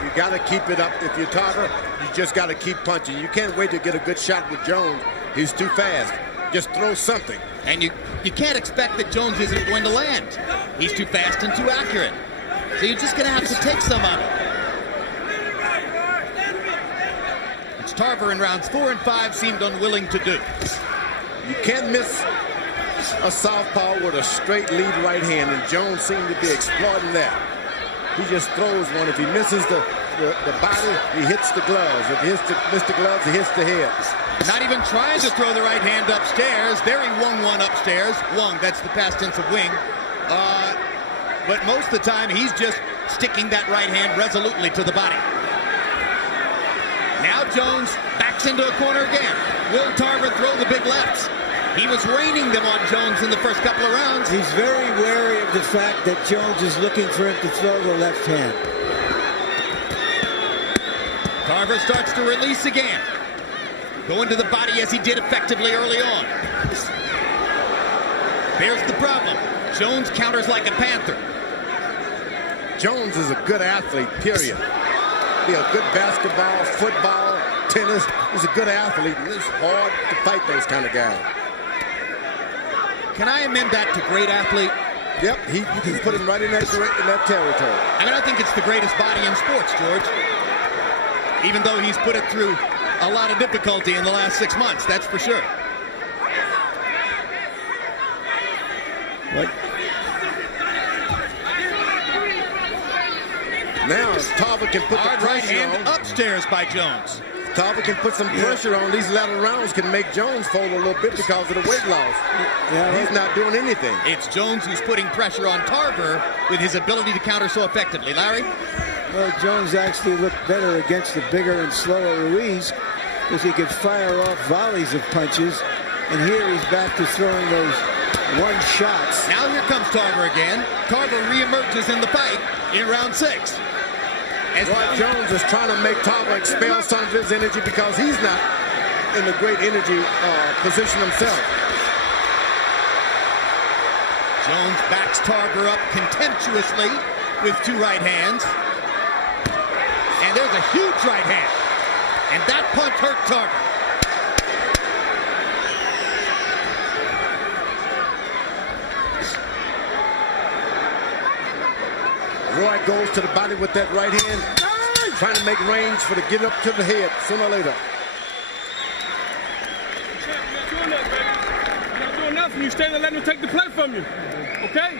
You got to keep it up. If you're Tarver, you just got to keep punching. You can't wait to get a good shot with Jones. He's too fast. Just throw something. And you can't expect that Jones isn't going to land. He's too fast and too accurate. So you're just going to have to take some of it. It's Tarver in rounds 4 and 5 seemed unwilling to do. You can't miss a southpaw with a straight lead right hand, and Jones seemed to be exploiting that. He just throws one. If he misses the body, he hits the gloves. If he misses the gloves, he hits the head. Not even trying to throw the right hand upstairs. There he wung one upstairs. Wung, that's the past tense of wing. But most of the time, he's just sticking that right hand resolutely to the body. Now Jones backs into a corner again. Will Tarver throw the big lefts? He was raining them on Jones in the first couple of rounds. He's very wary of the fact that Jones is looking for him to throw the left hand. Tarver starts to release again. Go into the body as he did effectively early on. There's the problem. Jones counters like a panther. Jones is a good athlete, period. He's a good basketball, football, tennis. He's a good athlete. It's hard to fight those kind of guys. Can I amend that to great athlete? Yep, you can put him right in that territory. I mean, I think it's the greatest body in sports, George. Even though he's put it through a lot of difficulty in the last 6 months, that's for sure. What? Now, Tarver can put Hard the right pressure hand on. upstairs by Jones. Tarver can put some pressure on. These latter rounds can make Jones fold a little bit because of the weight loss. He's not doing anything. It's Jones who's putting pressure on Tarver with his ability to counter so effectively. Larry? Well, Jones actually looked better against the bigger and slower Ruiz because he could fire off volleys of punches. And here he's back to throwing those one shots. Now here comes Tarver again. Tarver reemerges in the fight in round 6. Roy Jones is trying to make Tarver expel some of his energy because he's not in a great energy position himself. Jones backs Tarver up contemptuously with 2 right hands. And there's a huge right hand. And that punch hurt Tarver. Roy goes to the body with that right hand, trying to make range for the get up to the head sooner or later. You're not doing nothing. You stand and let him take the play from you. Okay?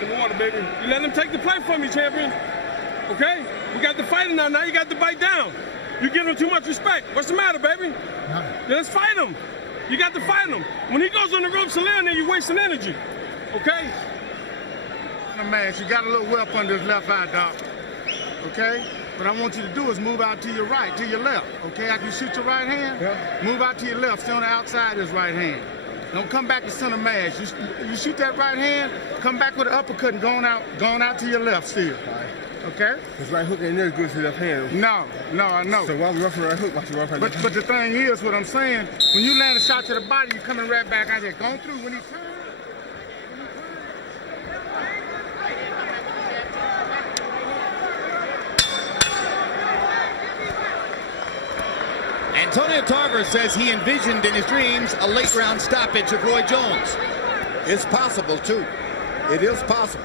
Give me water, baby. You let him take the play from you, champion. Okay? We got the fighting now. Now you got to bite down. You give him too much respect. What's the matter, baby? Then let's fight him. You got to fight him. When he goes on the ropes and land there, you're wasting energy. Okay? Man, you got a little whelp under his left eye, Doc. Okay? What I want you to do is move out to your right, to your left. Okay? After you shoot your right hand, move out to your left. Stay on the outside of his right hand. Don't come back to center mass. You shoot that right hand, come back with an uppercut and going out to your left still. Okay? His right hook ain't never good to the left hand. No, I know. So why we roughing the right hook? Watch the right hand. But the thing is, what I'm saying, when you land a shot to the body, you're coming right back out there. Going through when he turns. Antonio Tarver says he envisioned in his dreams a late round stoppage of Roy Jones. It's possible, too. It is possible.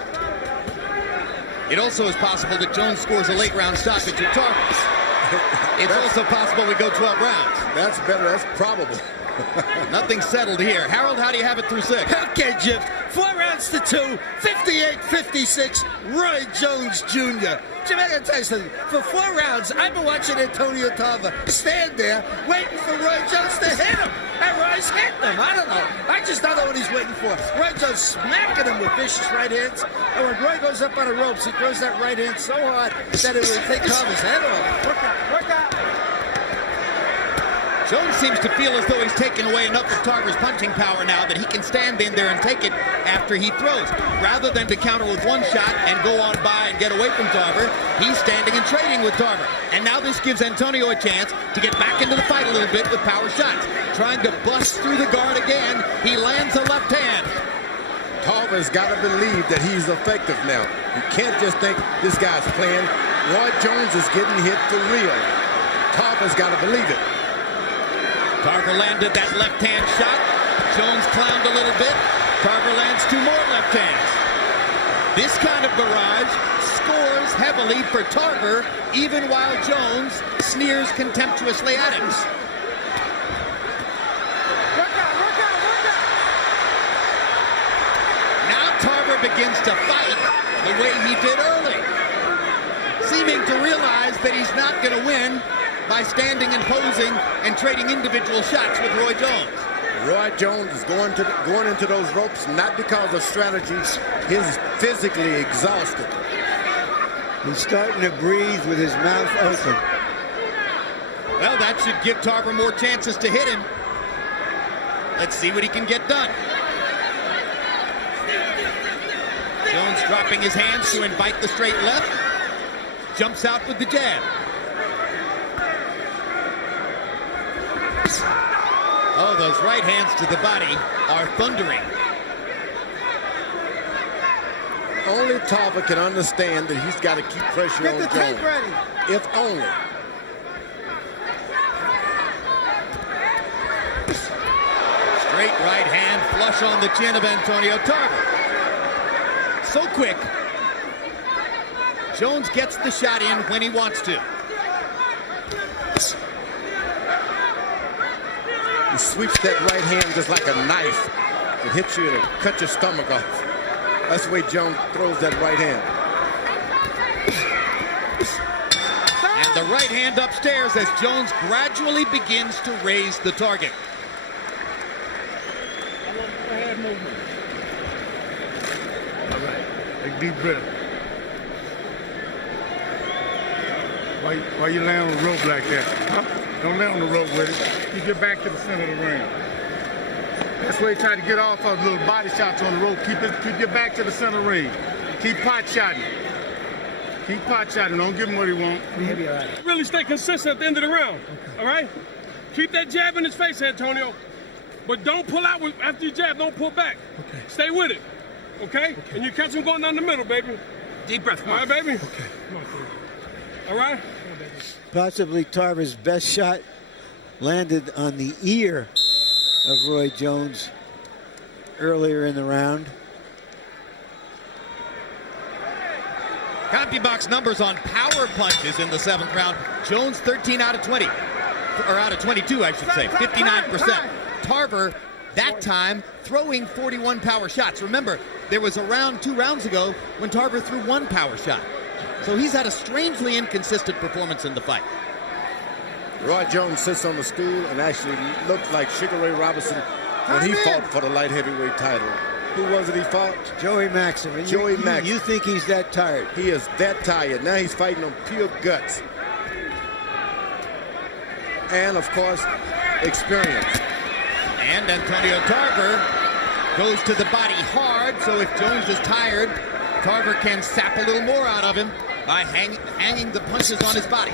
It also is possible that Jones scores a late round stoppage of Tarver. It's also possible we go 12 rounds. That's better. That's probable. Nothing settled here. Harold, how do you have it through 6? Okay, Jim. 4 rounds to 2, 58-56, Roy Jones Jr. Jim, I gotta tell you something. For 4 rounds, I've been watching Antonio Tarver stand there waiting for Roy Jones to hit him. And Roy's hitting him. I don't know. I just don't know what he's waiting for. Roy Jones smacking him with vicious right hands. And when Roy goes up on the ropes, he throws that right hand so hard that it will take Tarver's head off. Work out. Jones seems to feel as though he's taken away enough of Tarver's punching power now that he can stand in there and take it after he throws. Rather than to counter with one shot and go on by and get away from Tarver, he's standing and trading with Tarver. And now this gives Antonio a chance to get back into the fight a little bit with power shots. Trying to bust through the guard again. He lands a left hand. Tarver's got to believe that he's effective now. You can't just think this guy's playing. Roy Jones is getting hit for real. Tarver's got to believe it. Tarver landed that left-hand shot. Jones clowned a little bit. Tarver lands 2 more left hands. This kind of barrage scores heavily for Tarver, even while Jones sneers contemptuously at him. Now Tarver begins to fight the way he did early, seeming to realize that he's not going to win by standing and posing and trading individual shots with Roy Jones. Roy Jones is going into those ropes not because of strategy. He's physically exhausted. He's starting to breathe with his mouth open. Well, that should give Tarver more chances to hit him. Let's see what he can get done. Jones dropping his hands to invite the straight left. Jumps out with the jab. Oh, those right hands to the body are thundering. Only Tarver can understand that he's got to keep pressure on Jones. Get the tape ready. If only. Straight right hand flush on the chin of Antonio Tarver. So quick. Jones gets the shot in when he wants to. He sweeps that right hand just like a knife. It hits you and it cuts your stomach off. That's the way Jones throws that right hand. And the right hand upstairs as Jones gradually begins to raise the target. Head movement. All right. Take a deep breath. Why you lay on the rope like that? Huh? Don't lay on the rope with it. You get back to the center of the ring. That's where you try to get off of little body shots on the rope. Keep your back to the center of the ring. Keep pot shotting. Keep pot shotting. Don't give him what he wants. Really stay consistent at the end of the round. Okay. All right? Keep that jab in his face, Antonio. But don't pull out after you jab. Don't pull back. Okay. Stay with it. Okay? And you catch him going down the middle, baby. Deep breath. All right, baby? Okay. All right? Possibly Tarver's best shot landed on the ear of Roy Jones earlier in the round. CompuBox numbers on power punches in the 7th round. Jones 13 out of 20. Or out of 22, I should say. 59%. Tarver, that time, throwing 41 power shots. Remember, there was a round 2 rounds ago when Tarver threw 1 power shot. So he's had a strangely inconsistent performance in the fight. Roy Jones sits on the stool and actually looks like Sugar Ray Robinson when he fought for the light heavyweight title. Who was it he fought? Joey Maxim. And Joey Maxim. You think he's that tired? He is that tired. Now he's fighting on pure guts. And, of course, experience. And Antonio Tarver goes to the body hard, so if Jones is tired, Tarver can sap a little more out of him by hanging the punches on his body.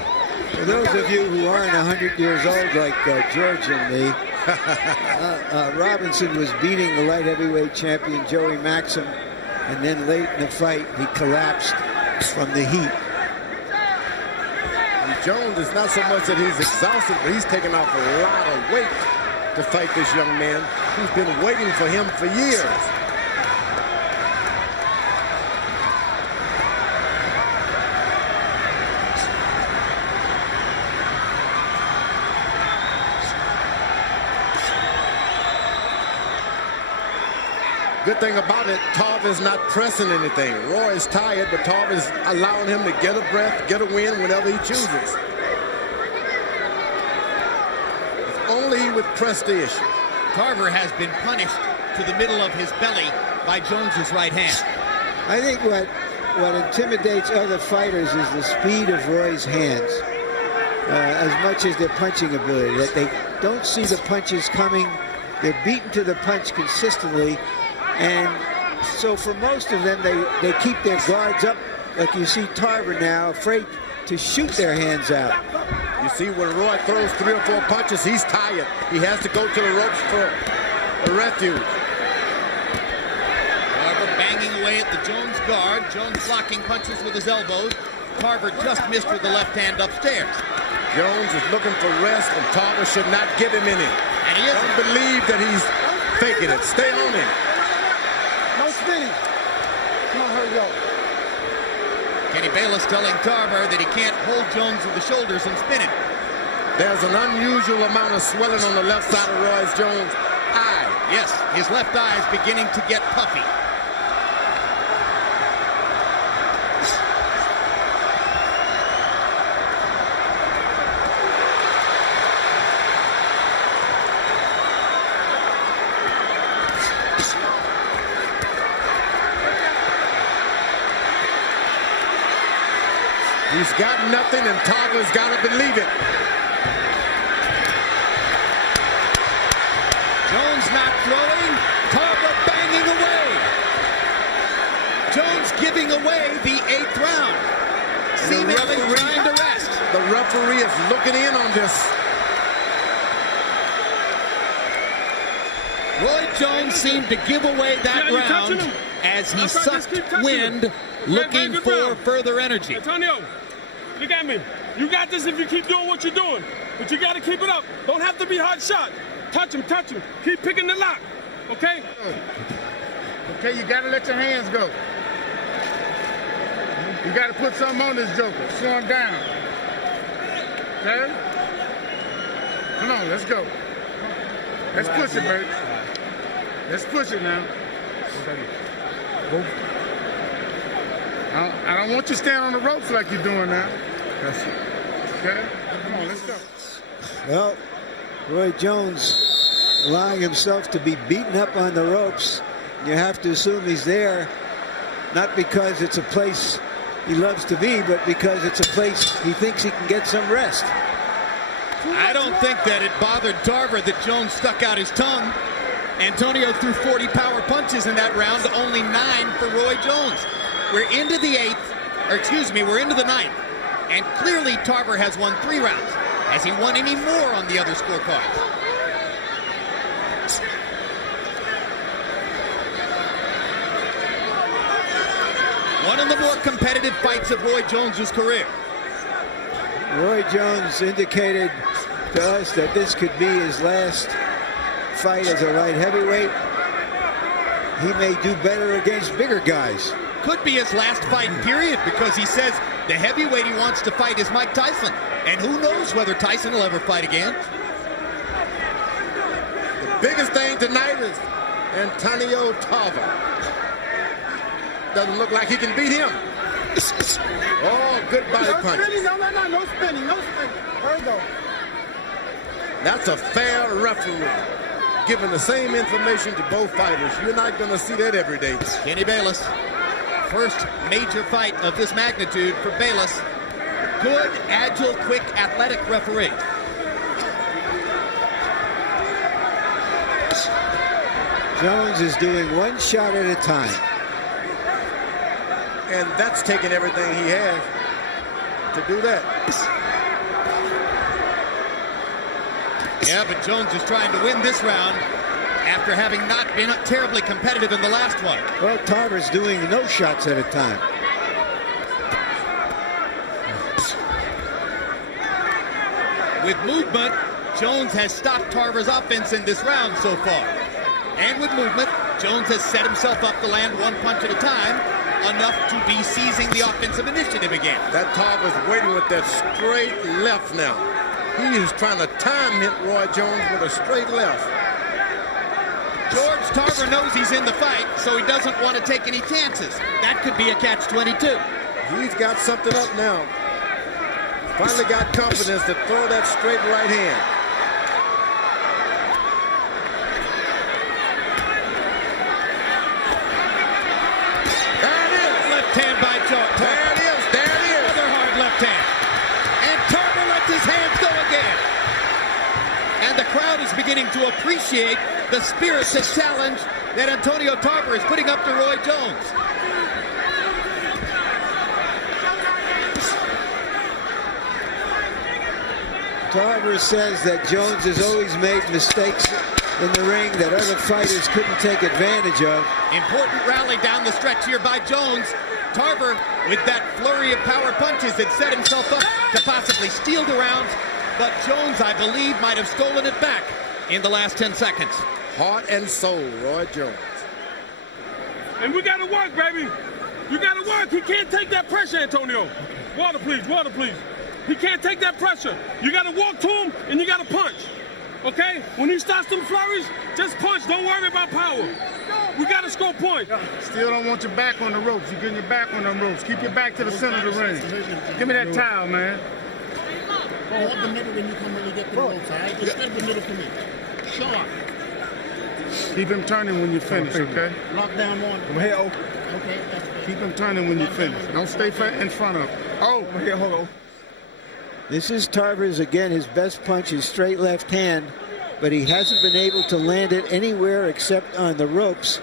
For those of you who aren't 100 years old like George and me, Robinson was beating the light heavyweight champion Joey Maxim, and then late in the fight he collapsed from the heat. And Jones is not so much that he's exhausted, but he's taken off a lot of weight to fight this young man who's been waiting for him for years. Good thing about it, Tarver's not pressing anything. Roy is tired, but Tarver's allowing him to get a breath, get a win whenever he chooses. If only he would press the issue. Tarver has been punished to the middle of his belly by Jones's right hand. I think what intimidates other fighters is the speed of Roy's hands, as much as their punching ability. That they don't see the punches coming. They're beaten to the punch consistently. And so for most of them, they keep their guards up, like you see Tarver now, afraid to shoot their hands out. You see when Roy throws 3 or 4 punches, he's tired. He has to go to the ropes for a refuge. Tarver banging away at the Jones guard. Jones blocking punches with his elbows. Tarver just missed with the left hand upstairs. Jones is looking for rest, and Tarver should not give him any. And he isn't. Don't believe that he's faking it. Stay on him. No spinning. Come on, hurry up. Kenny Bayless telling Tarver that he can't hold Jones with the shoulders and spin it. There's an unusual amount of swelling on the left side of Roy Jones' eye. Yes, his left eye is beginning to get puffy. He's got nothing, and Tarver's got to believe it. Jones not throwing. Tarver banging away. Jones giving away the 8th round. Seemingly trying to rest. The referee is looking in on this. Roy Jones seemed to give away that round as he sucked wind, looking for further energy. Antonio, look at me. You got this if you keep doing what you're doing, but you got to keep it up. Don't have to be hard shot. Touch him, touch him. Keep picking the lock, okay? Okay, you got to let your hands go. You got to put something on this joker. Slow him down. Okay? Come on, let's go. Let's push it, baby. Let's push it now. I don't want you to stand on the ropes like you're doing now. Okay? Come on, let's go. Well, Roy Jones allowing himself to be beaten up on the ropes. You have to assume he's there, not because it's a place he loves to be, but because it's a place he thinks he can get some rest. I don't think that it bothered Tarver that Jones stuck out his tongue. Antonio threw 40 power punches in that round, only 9 for Roy Jones. We're into the 8th, or excuse me, we're into the 9th. And clearly Tarver has won 3 rounds. Has he won any more on the other scorecards? One of the more competitive fights of Roy Jones's career. Roy Jones indicated to us that this could be his last fight as a light heavyweight. He may do better against bigger guys. Could be his last fight, period, because he says the heavyweight he wants to fight is Mike Tyson. And who knows whether Tyson will ever fight again. The biggest thing tonight is Antonio Tarver. Doesn't look like he can beat him. Oh, good body punch. No spinning. There we go. That's a fair referee, giving the same information to both fighters. You're not going to see that every day. Kenny Bayless, first major fight of this magnitude for Bayless. Good, agile, quick, athletic referee. Jones is doing one shot at a time. And that's taking everything he has to do that. Yeah, but Jones is trying to win this round after having not been terribly competitive in the last one. Well, Tarver's doing no shots at a time. With movement, Jones has stopped Tarver's offense in this round so far. And with movement, Jones has set himself up to land one punch at a time, enough to be seizing the offensive initiative again. That Tarver's waiting with that straight left now. He is trying to time hit Roy Jones with a straight left. George Tarver knows he's in the fight, so he doesn't want to take any chances. That could be a catch-22. He's got something up now. Finally got confidence to throw that straight right hand. There it is. Left hand by George. There it is. Another hard left hand. And Tarver lets his hands go again. And the crowd is beginning to appreciate the spirit, the challenge that Antonio Tarver is putting up to Roy Jones. Tarver says that Jones has always made mistakes in the ring that other fighters couldn't take advantage of. Important rally down the stretch here by Jones. Tarver, with that flurry of power punches, had set himself up to possibly steal the rounds, but Jones, I believe, might have stolen it back in the last 10 seconds. Heart and soul, Roy Jones. And we got to work, baby. You got to work. He can't take that pressure, Antonio. Water, please. Water, please. He can't take that pressure. You got to walk to him, and you got to punch. Okay? When he starts them flurries, just punch. Don't worry about power. We got to score points. Still don't want your back on the ropes. You're getting your back on them ropes. Keep your back to the center of the ring. Give me that towel, man. Hold the middle when you get to the ropes, all right? Just step the middle for me. Sure. Keep him turning when you finish, okay? Lock down one. Over here, oh. Okay, that's good. Keep him turning when you finish. Don't stay in front of him. Oh, over here, hold on. This is Tarver's, again, his best punch, his straight left hand, but he hasn't been able to land it anywhere except on the ropes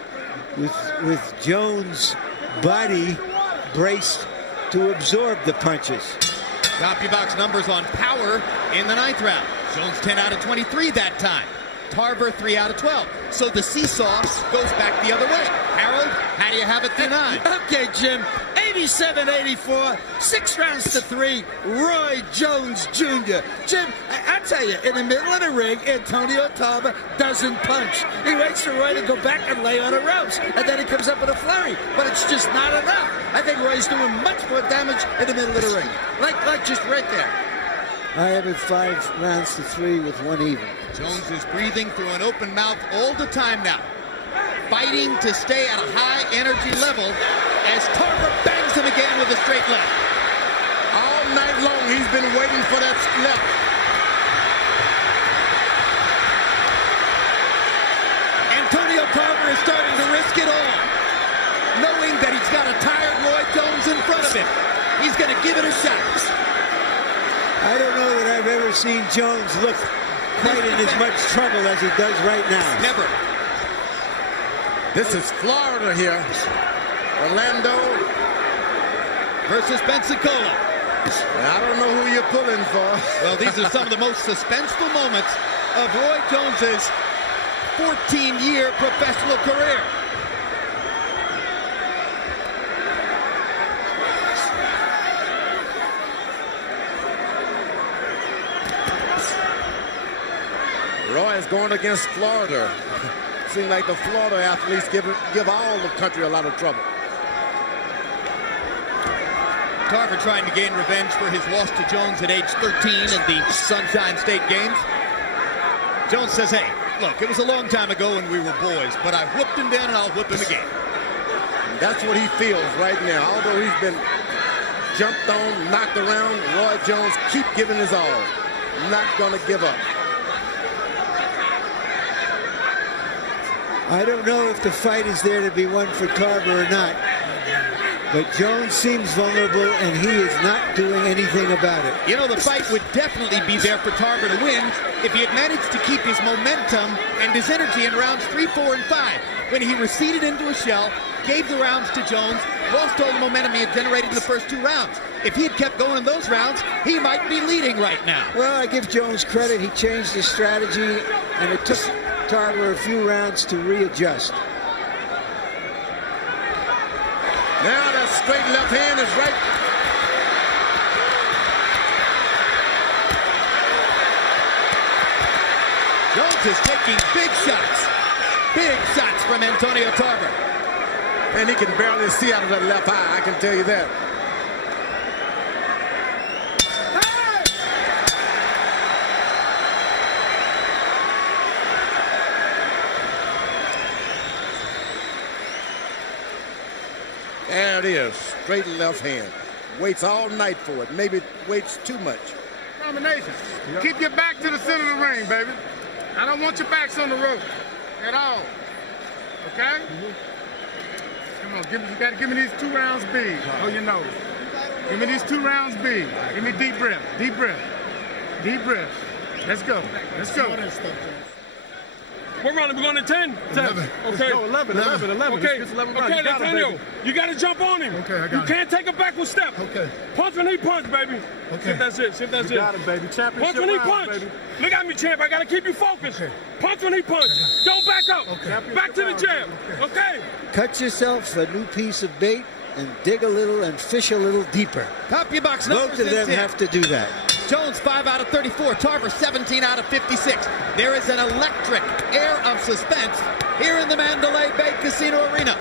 with Jones' body braced to absorb the punches. CompuBox numbers on power in the 9th round. Jones 10 out of 23 that time. Tarver 3 out of 12. So the seesaw goes back the other way. Harold, how do you have it through 9? Okay, Jim. 87-84, 6 rounds to 3. Roy Jones Jr. Jim, I tell you, in the middle of the ring, Antonio Tarver doesn't punch. He waits for Roy to go back and lay on the ropes, and then he comes up with a flurry. But it's just not enough. I think Roy's doing much more damage in the middle of the ring. Like just right there. I have it 5 rounds to 3 with 1 even. Jones is breathing through an open mouth all the time now, fighting to stay at a high energy level as Tarver bangs him again with a straight left. All night long he's been waiting for that left. Antonio Tarver is starting to risk it all, knowing that he's got a tired Roy Jones in front of him. He's going to give it a shot. I don't know that I've ever seen Jones look quite in as much trouble as he does right now. Never. This is Florida here. Orlando versus Pensacola. I don't know who you're pulling for. Well, these are some of the most suspenseful moments of Roy Jones's 14-year professional career. Roy is going against Florida. Seems like the Florida athletes give all the country a lot of trouble. Tarver trying to gain revenge for his loss to Jones at age 13 in the Sunshine State Games. Jones says, hey, look, it was a long time ago when we were boys, but I whooped him then and I'll whip him again. And that's what he feels right now. Although he's been jumped on, knocked around, Roy Jones keep giving his all. Not going to give up. I don't know if the fight is there to be won for Tarver or not, but Jones seems vulnerable, and he is not doing anything about it. You know, the fight would definitely be there for Tarver to win if he had managed to keep his momentum and his energy in rounds 3, 4, and 5. When he receded into a shell, gave the rounds to Jones, lost all the momentum he had generated in the first 2 rounds. If he had kept going in those rounds, he might be leading right now. Well, I give Jones credit. He changed his strategy, and it took Tarver a few rounds to readjust. Now that straight left hand is right. Jones is taking big shots from Antonio Tarver. And he can barely see out of that left eye, I can tell you that. There it is, straight left hand. Waits all night for it, maybe waits too much. Combination. Yep. Keep your back to the center of the ring, baby. I don't want your backs on the rope at all. Okay? Come on, you got to give me these 2 rounds big. Oh, your nose. Give me these 2 rounds big. Give me deep breath, deep breath, deep breath. Let's go. Let's go. What round are we going to 10? 11. Okay. No, 11. Okay, okay, Antonio, you got to jump on him. Okay, I got it. You can't take a backward step. Okay. Punch when he punch, baby. Okay. See if that's it. See if that's You it. got it, baby. Championship Punch when he round, punch. baby. Look at me, champ. I got to keep you focused. Okay. Punch when he punch. Don't back up. Okay. Back to the jab. Okay. Cut yourself a new piece of bait and dig a little and fish a little deeper. Top your box numbers. Both of them have to do that. Jones 5 out of 34, Tarver 17 out of 56. There is an electric air of suspense here in the Mandalay Bay Casino Arena.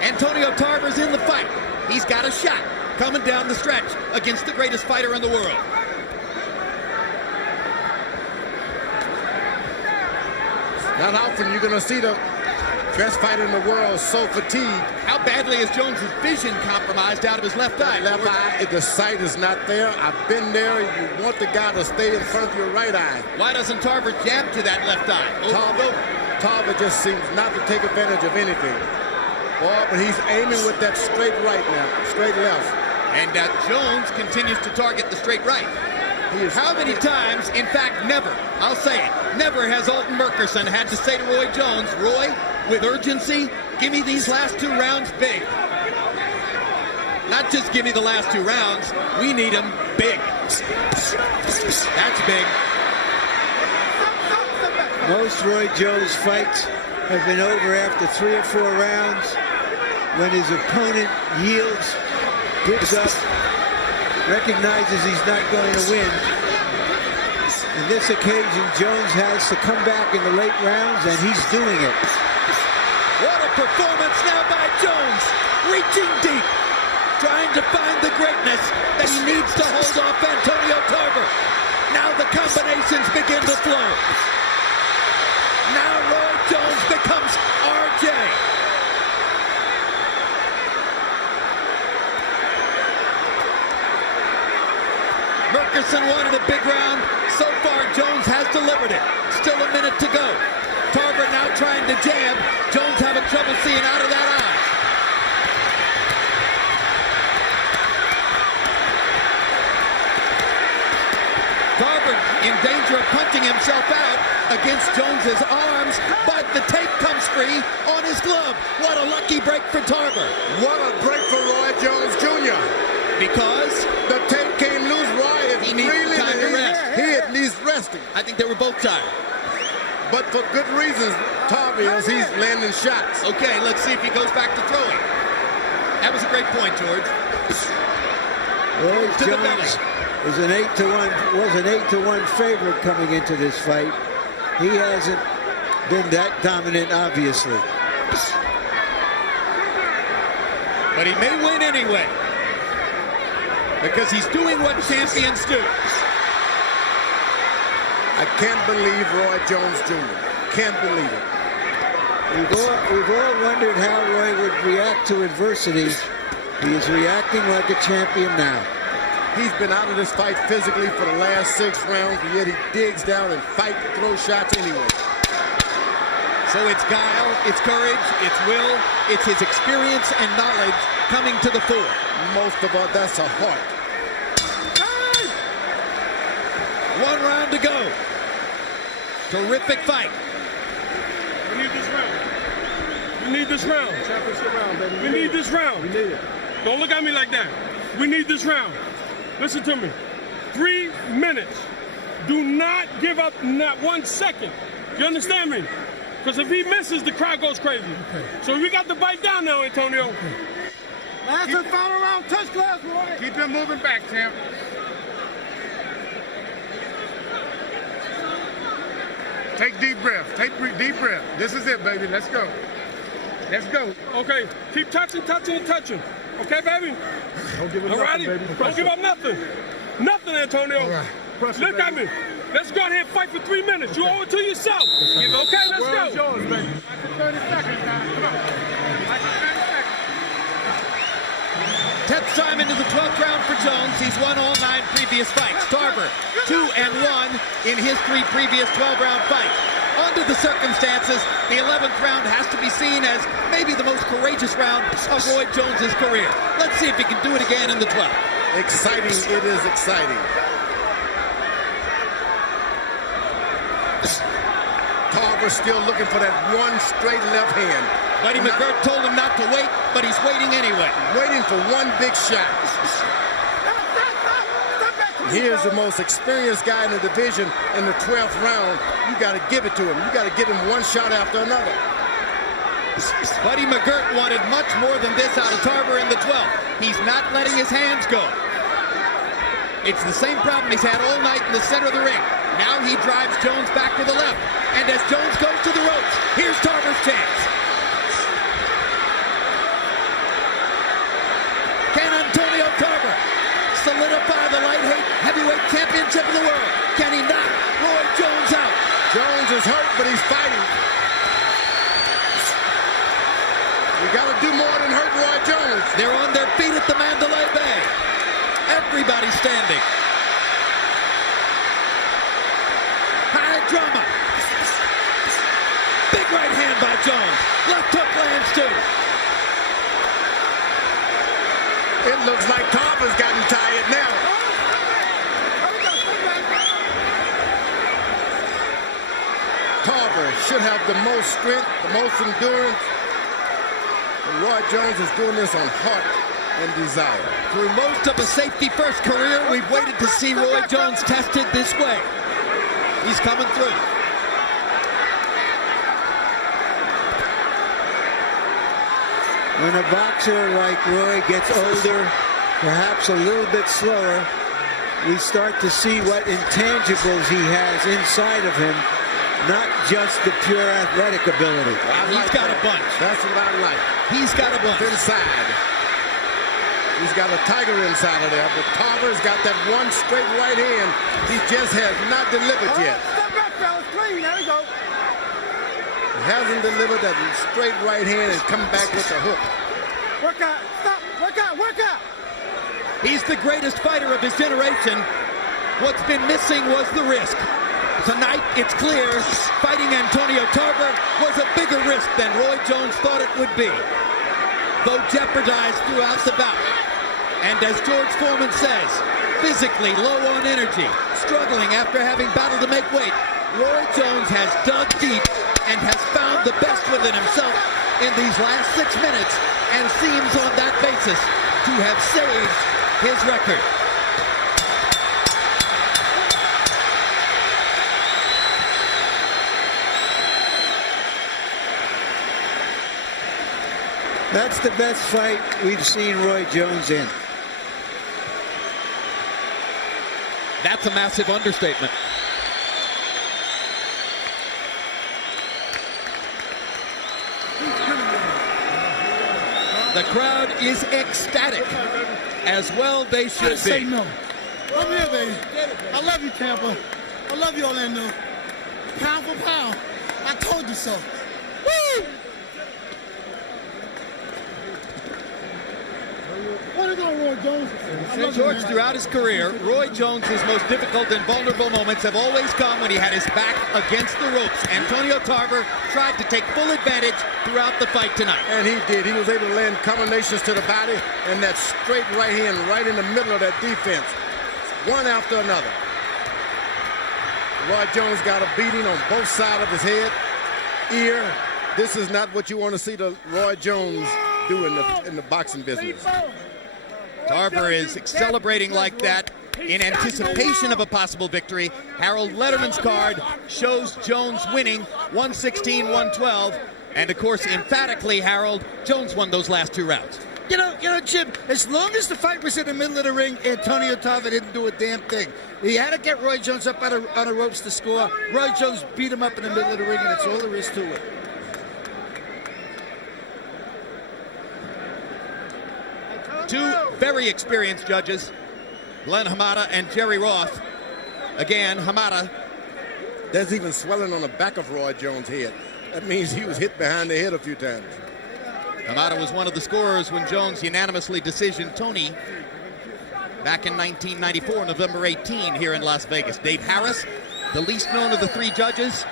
Antonio Tarver's in the fight. He's got a shot coming down the stretch against the greatest fighter in the world. Not often you're going to see the best fighter in the world so fatigued. How badly is Jones' vision compromised out of his left eye? Left eye, the sight is not there. I've been there. You want the guy to stay in front of your right eye. Why doesn't Tarver jab to that left eye? Tarver just seems not to take advantage of anything. Boy, but he's aiming with that straight right now, straight left. And Jones continues to target the straight right. How many times, in fact, never, I'll say it, never has Alton Murkerson had to say to Roy Jones, Roy, with urgency, give me these last 2 rounds big. Not just give me the last 2 rounds, we need them big. That's big. Most Roy Jones fights have been over after 3 or 4 rounds when his opponent yields, gives up, recognizes he's not going to win. In this occasion, Jones has to come back in the late rounds, and he's doing it. What a performance now by Jones, reaching deep, trying to find the greatness that he needs to hold off Antonio Tarver. Now the combinations begin to flow. Now Roy Jones becomes RJ. Murchison wanted a big round. So far, Jones has delivered it. Still a minute to go. Tarver now trying to jab. Jones having trouble seeing out of that eye. Tarver in danger of punching himself out against Jones's arms, but the tape comes free on his glove. What a lucky break for Tarver. What a break for Roy Jones Jr. Because the tape came loose. Roy is he needs really time to rest. He at least resting. I think they were both tired. But for good reasons, Tarver is he's landing shots. Okay, let's see if he goes back to throwing. That was a great point, George. Roy Jones was an 8-to-1 favorite coming into this fight. He hasn't been that dominant, obviously. But he may win anyway, because he's doing what champions do. I can't believe Roy Jones Jr. Can't believe it. We've all wondered how Roy would react to adversity. He is reacting like a champion now. He's been out of this fight physically for the last 6 rounds, but yet he digs down and fights to throw shots anyway. So it's guile, it's courage, it's will, it's his experience and knowledge coming to the fore. Most of all, that's a heart. 1 round to go. Terrific fight. We need this round. We need this round. Championship round, baby. We need this round. We need it. Don't look at me like that. We need this round. Listen to me. 3 minutes. Do not give up not 1 second. You understand me? Because if he misses, the crowd goes crazy. Okay. So we got to bite down now, Antonio. Okay. Last and final round, touch glass, Roy. Keep him moving back, champ. Take deep breath. Take deep breath. This is it, baby. Let's go. Let's go. Okay. Keep touching. Okay, baby? Don't give up nothing, baby. Don't give up nothing. Nothing, Antonio. All right. Pressure, look at me. Let's go ahead and fight for 3 minutes. You owe it to yourself. Okay, let's go. Yours, baby. 30 seconds now. Come on. 10th time into the 12th round for Jones. He's won all 9 previous fights. Tarver, 2-1 in his 3 previous 12-round fights. Under the circumstances, the 11th round has to be seen as maybe the most courageous round of Roy Jones's career. Let's see if he can do it again in the 12th. Exciting, it is exciting. Tarver still looking for that 1 straight left hand. Buddy McGirt told him not to wait, but he's waiting anyway. Waiting for 1 big shot. Here's the most experienced guy in the division in the 12th round. You got to give it to him. You got to give him 1 shot after another. Buddy McGirt wanted much more than this out of Tarver in the 12th. He's not letting his hands go. It's the same problem he's had all night in the center of the ring. Now he drives Jones back to the left. And as Jones goes to the ropes, here's Tarver's chance. Can Antonio Tarver solidify the light heavyweight championship of the world? Can he knock Roy Jones out? Jones is hurt, but he's fighting. You got to do more than hurt Roy Jones. They're on their feet at the Mandalay Bay. Everybody standing. High drama. Big right hand by Jones. Left hook lands too. It looks like Tarver's gotten tired now. Tarver should have the most strength, the most endurance. And Roy Jones is doing this on heart and desire. Through most of a safety-first career, we've waited to see Roy Jones tested this way. He's coming through. When a boxer like Roy gets older, perhaps a little bit slower, we start to see what intangibles he has inside of him, not just the pure athletic ability. He's got a bunch. That's what I like. He's got a bunch. Inside. He's got a tiger inside of there, but Tarver's got that one straight right hand. He just has not delivered yet. Step back, fellas, clean. There we go. He hasn't delivered that straight right hand and come back with the hook. Work out. Stop. Work out. Work out. He's the greatest fighter of his generation. What's been missing was the risk. Tonight, it's clear, fighting Antonio Tarver was a bigger risk than Roy Jones thought it would be, though jeopardized throughout the bout. And as George Foreman says, physically low on energy, struggling after having battled to make weight, Roy Jones has dug deep and has found the best within himself in these last 6 minutes and seems on that basis to have saved his record. That's the best fight we've seen Roy Jones in. That's a massive understatement. The crowd is ecstatic, as well they should Say be. no. Come here, baby. I love you, Tampa. I love you, Orlando. Pound for pound. I told you so. Woo! What is on Roy Jones? George, throughout his career, Roy Jones' most difficult and vulnerable moments have always come when he had his back against the ropes. Antonio Tarver tried to take full advantage throughout the fight tonight. And he did. He was able to land combinations to the body and that straight right hand right in the middle of that defense. One after another. Roy Jones got a beating on both sides of his head, ear. This is not what you want to see the Roy Jones do in the boxing business. Tarver is celebrating like that in anticipation of a possible victory. Harold Letterman's card shows Jones winning 116-112. And of course, emphatically, Harold, Jones won those last 2 rounds. You know, Jim, as long as the fight was in the middle of the ring, Antonio Tarver didn't do a damn thing. He had to get Roy Jones up on the ropes to score. Roy Jones beat him up in the middle of the ring, and that's all there is to it. Two very experienced judges, Glenn Hamada and Jerry Roth. Again, Hamada. There's even swelling on the back of Roy Jones' head. That means he was hit behind the head a few times. Hamada was one of the scorers when Jones unanimously decisioned Tony back in 1994, November 18, here in Las Vegas. Dave Harris, the least known of the 3 judges,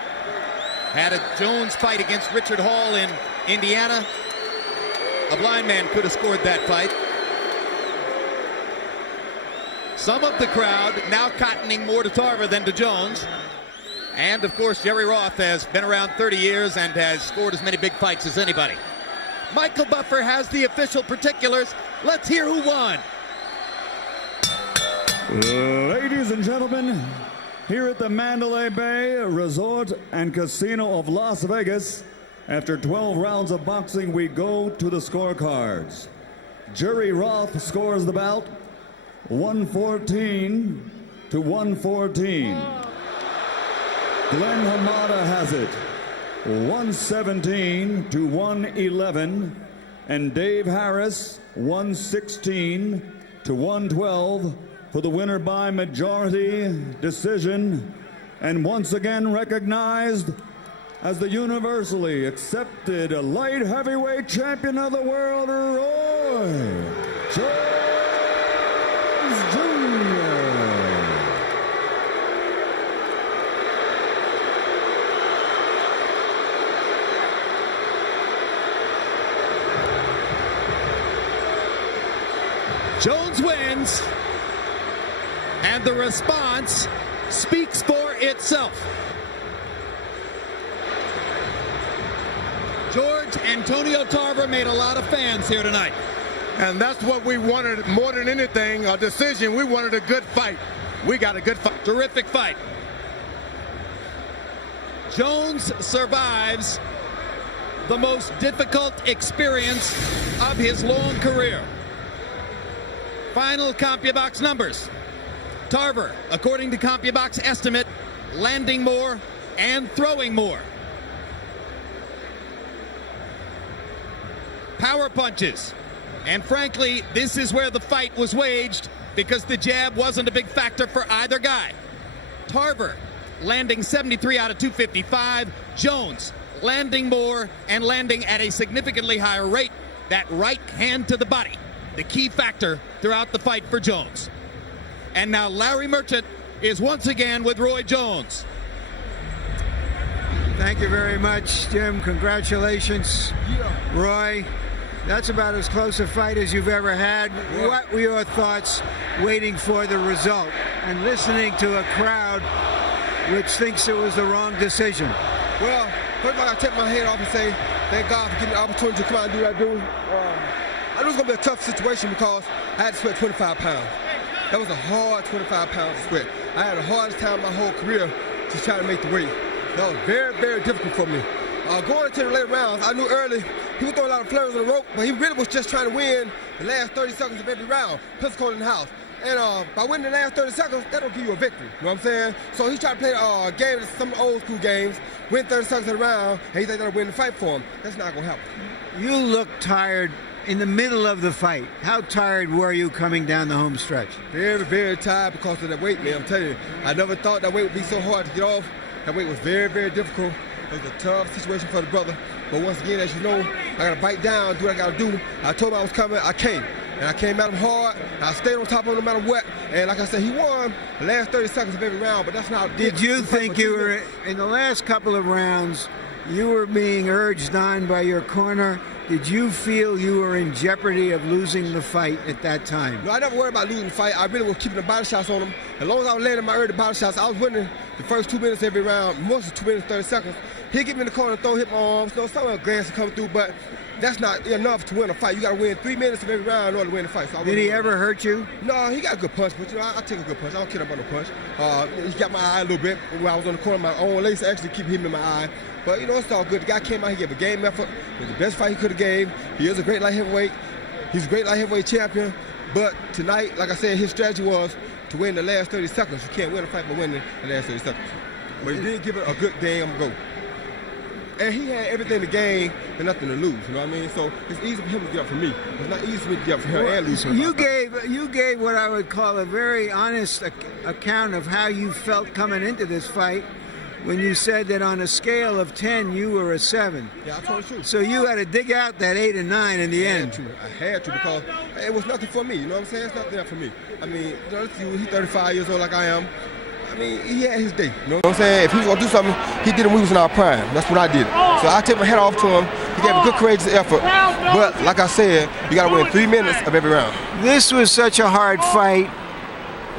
had a Jones fight against Richard Hall in Indiana. A blind man could have scored that fight. Some of the crowd now cottoning more to Tarver than to Jones. And, of course, Jerry Roth has been around 30 years and has scored as many big fights as anybody. Michael Buffer has the official particulars. Let's hear who won. Ladies and gentlemen, here at the Mandalay Bay Resort and Casino of Las Vegas, after 12 rounds of boxing, we go to the scorecards. Jerry Roth scores the bout 114 to 114. Glenn Hamada has it 117 to 111. And Dave Harris 116 to 112 for the winner by majority decision. And once again recognized as the universally accepted light heavyweight champion of the world, Roy Jones Jr. Jones wins, and the response speaks for itself. George, Antonio Tarver made a lot of fans here tonight. And that's what we wanted more than anything, a decision. We wanted a good fight. We got a good fight. Terrific fight. Jones survives the most difficult experience of his long career. Final CompuBox numbers. Tarver, according to CompuBox estimate, landing more and throwing more. Power punches. And frankly, this is where the fight was waged because the jab wasn't a big factor for either guy. Tarver landing 73 out of 255. Jones landing more and landing at a significantly higher rate. That right hand to the body, the key factor throughout the fight for Jones. And now Larry Merchant is once again with Roy Jones. Thank you very much, Jim. Congratulations, Roy. That's about as close a fight as you've ever had. What were your thoughts waiting for the result and listening to a crowd which thinks it was the wrong decision? Well, first of all, I take my head off and say thank God for giving me the opportunity to come out and do what I do. I knew it was going to be a tough situation because I had to sweat 25 pounds. That was a hard 25 pounds to sweat. I had the hardest time of my whole career to try to make the weight. That was very, very difficult for me. Going into the later rounds, I knew early he was throwing a lot of flurries on the rope, but he really was just trying to win the last 30 seconds of every round, pistol in the house. And by winning the last 30 seconds, that don't give you a victory. You know what I'm saying? So he tried to play a game, some old school games, win 30 seconds of the round, and he think that'll win the fight for him. That's not going to happen. You look tired in the middle of the fight. How tired were you coming down the home stretch? Very, very tired because of that weight, man. I'm telling you, I never thought that weight would be so hard to get off. That weight was very, very difficult. It was a tough situation for the brother. But once again, as you know, I got to bite down, do what I got to do. I told him I was coming, I came. And I came at him hard. I stayed on top of him no matter what. And like I said, he won the last 30 seconds of every round, but that's not... Did you think you were, in the last couple of rounds, you were being urged on by your corner? Did you feel you were in jeopardy of losing the fight at that time? No, I never worried about losing the fight. I really was keeping the body shots on him. As long as I was landing my early body shots, I was winning the first 2 minutes every round, most of 2 minutes, 30 seconds. He'd get me in the corner and throw, hit my arms. You know, some glance to come through, but that's not enough to win a fight. You got to win 3 minutes of every round in order to win a fight. So did he ever hurt you? No, he got a good punch, but you know, I take a good punch. I don't care about no punch. He got my eye a little bit. When I was on the corner, my own lace actually keep hitting me in my eye. But you know, it's all good. The guy came out, he gave a game effort. It was the best fight he could have gave. He is a great light heavyweight. He's a great light heavyweight champion. But tonight, like I said, his strategy was to win the last 30 seconds. You can't win a fight by winning the last 30 seconds. But he did give it a good damn go. And he had everything to gain and nothing to lose, you know what I mean? So it's easy for him to get up for me. It's not easy for me to get up for him and lose for him. You gave what I would call a very honest account of how you felt coming into this fight when you said that on a scale of 10, you were a 7. Yeah, I told the truth. So you had to dig out that 8 and 9 in the end. I had to because it was nothing for me, you know what I'm saying? It's nothing there for me. I mean, you know, he's 35 years old like I am. I mean, he had his day, you know what I'm saying? If he was going to do something, he did it when we was in our prime. That's what I did. So I took my hat off to him. He gave a good, courageous effort. But like I said, you got to win 3 minutes of every round. This was such a hard fight.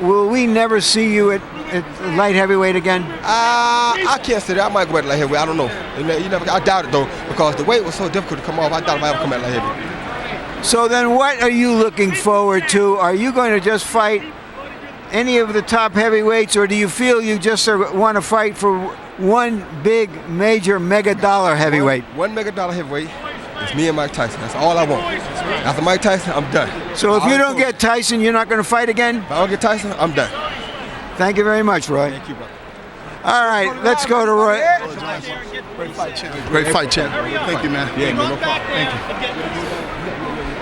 Will we never see you at light heavyweight again? I can't say that. I might go at light heavyweight. I don't know. I doubt it, though, because the weight was so difficult to come off. I doubt if I ever come at light heavyweight. So then what are you looking forward to? Are you going to just fight any of the top heavyweights, or do you feel you just want to fight for one big, major, mega-dollar heavyweight? One mega-dollar heavyweight. It's me and Mike Tyson. That's all I want. After Mike Tyson, I'm done. So if you don't get Tyson, you're not going to fight again? If I don't get Tyson, I'm done. Thank you very much, Roy. Thank you, brother. All right, let's go to Roy. Great fight, champ. Great fight, champ. Thank you, man. Yeah, no problem. Thank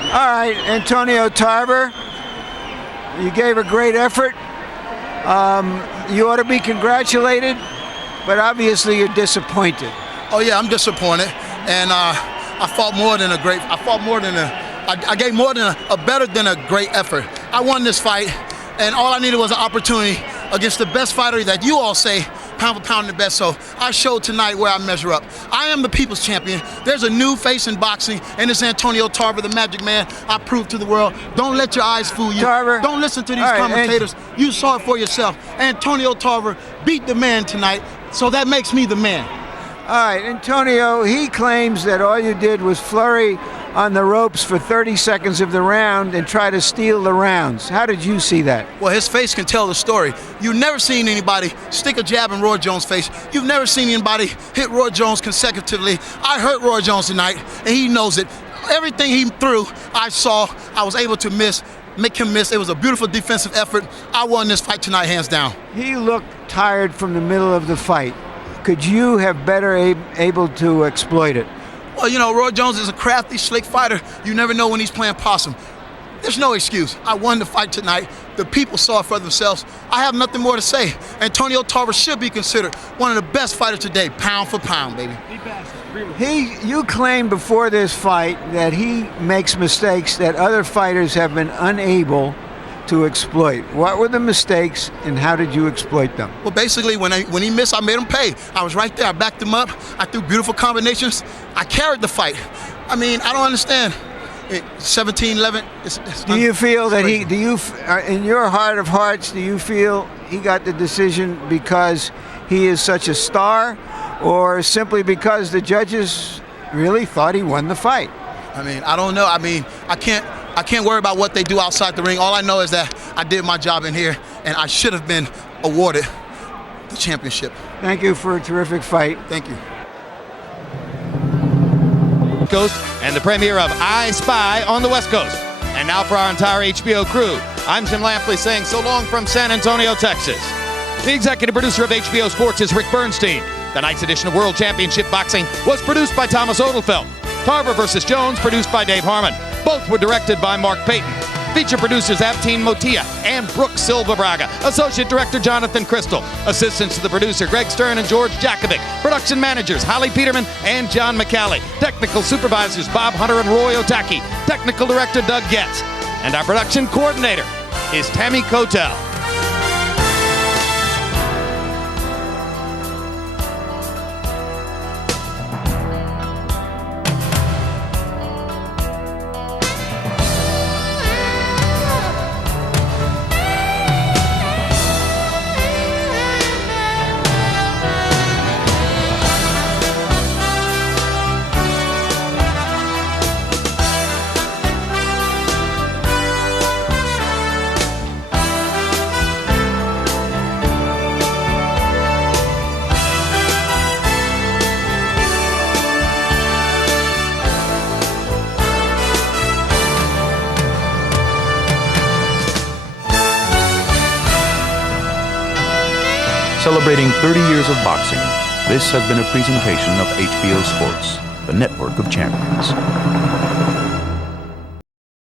you. All right, Antonio Tarver, you gave a great effort. You ought to be congratulated, but obviously you're disappointed. Oh yeah, I'm disappointed, and I fought more than a great. I gave more than a better than a great effort. I won this fight, and all I needed was an opportunity against the best fighter that you all say pound for pound the best. So I showed tonight where I measure up. I am the people's champion. There's a new face in boxing, and it's Antonio Tarver, the Magic Man. I proved to the world. Don't let your eyes fool you. Tarver. Don't listen to these commentators. You saw it for yourself. Antonio Tarver beat the man tonight, so that makes me the man. All right, Antonio, he claims that all you did was flurry on the ropes for 30 seconds of the round and try to steal the rounds. How did you see that? Well, his face can tell the story. You've never seen anybody stick a jab in Roy Jones' face. You've never seen anybody hit Roy Jones consecutively. I hurt Roy Jones tonight, and he knows it. Everything he threw, I saw. I was able to make him miss. It was a beautiful defensive effort. I won this fight tonight, hands down. He looked tired from the middle of the fight. Could you have better able to exploit it? Well, you know, Roy Jones is a crafty, slick fighter. You never know when he's playing possum. There's no excuse. I won the fight tonight. The people saw it for themselves. I have nothing more to say. Antonio Tarver should be considered one of the best fighters today, pound for pound, baby. You claimed before this fight that he makes mistakes that other fighters have been unable to exploit. What were the mistakes and how did you exploit them? Well, basically, when he missed, I made him pay. I was right there. I backed him up. I threw beautiful combinations. I carried the fight. I mean, I don't understand. 17-11. Do you feel that in your heart of hearts, do you feel he got the decision because he is such a star, or simply because the judges really thought he won the fight? I mean, I don't know. I mean, I can't worry about what they do outside the ring. All I know is that I did my job in here, and I should have been awarded the championship. Thank you for a terrific fight. Thank you. Coast and the premiere of I Spy on the West Coast. And now for our entire HBO crew, I'm Jim Lampley saying so long from San Antonio, Texas. The executive producer of HBO Sports is Rick Bernstein. Tonight's edition of World Championship Boxing was produced by Thomas Odelfelt. Tarver vs. Jones, produced by Dave Harmon. Both were directed by Mark Payton. Feature producers Abtine Motilla and Brooke Silva Braga. Associate Director Jonathan Crystal. Assistants to the producer Greg Stern and George Jakovic. Production managers Holly Peterman and John McCallie. Technical supervisors Bob Hunter and Roy Otaki. Technical Director Doug Getz. And our production coordinator is Tammy Kotel. Celebrating 30 years of boxing, this has been a presentation of HBO Sports, the network of champions.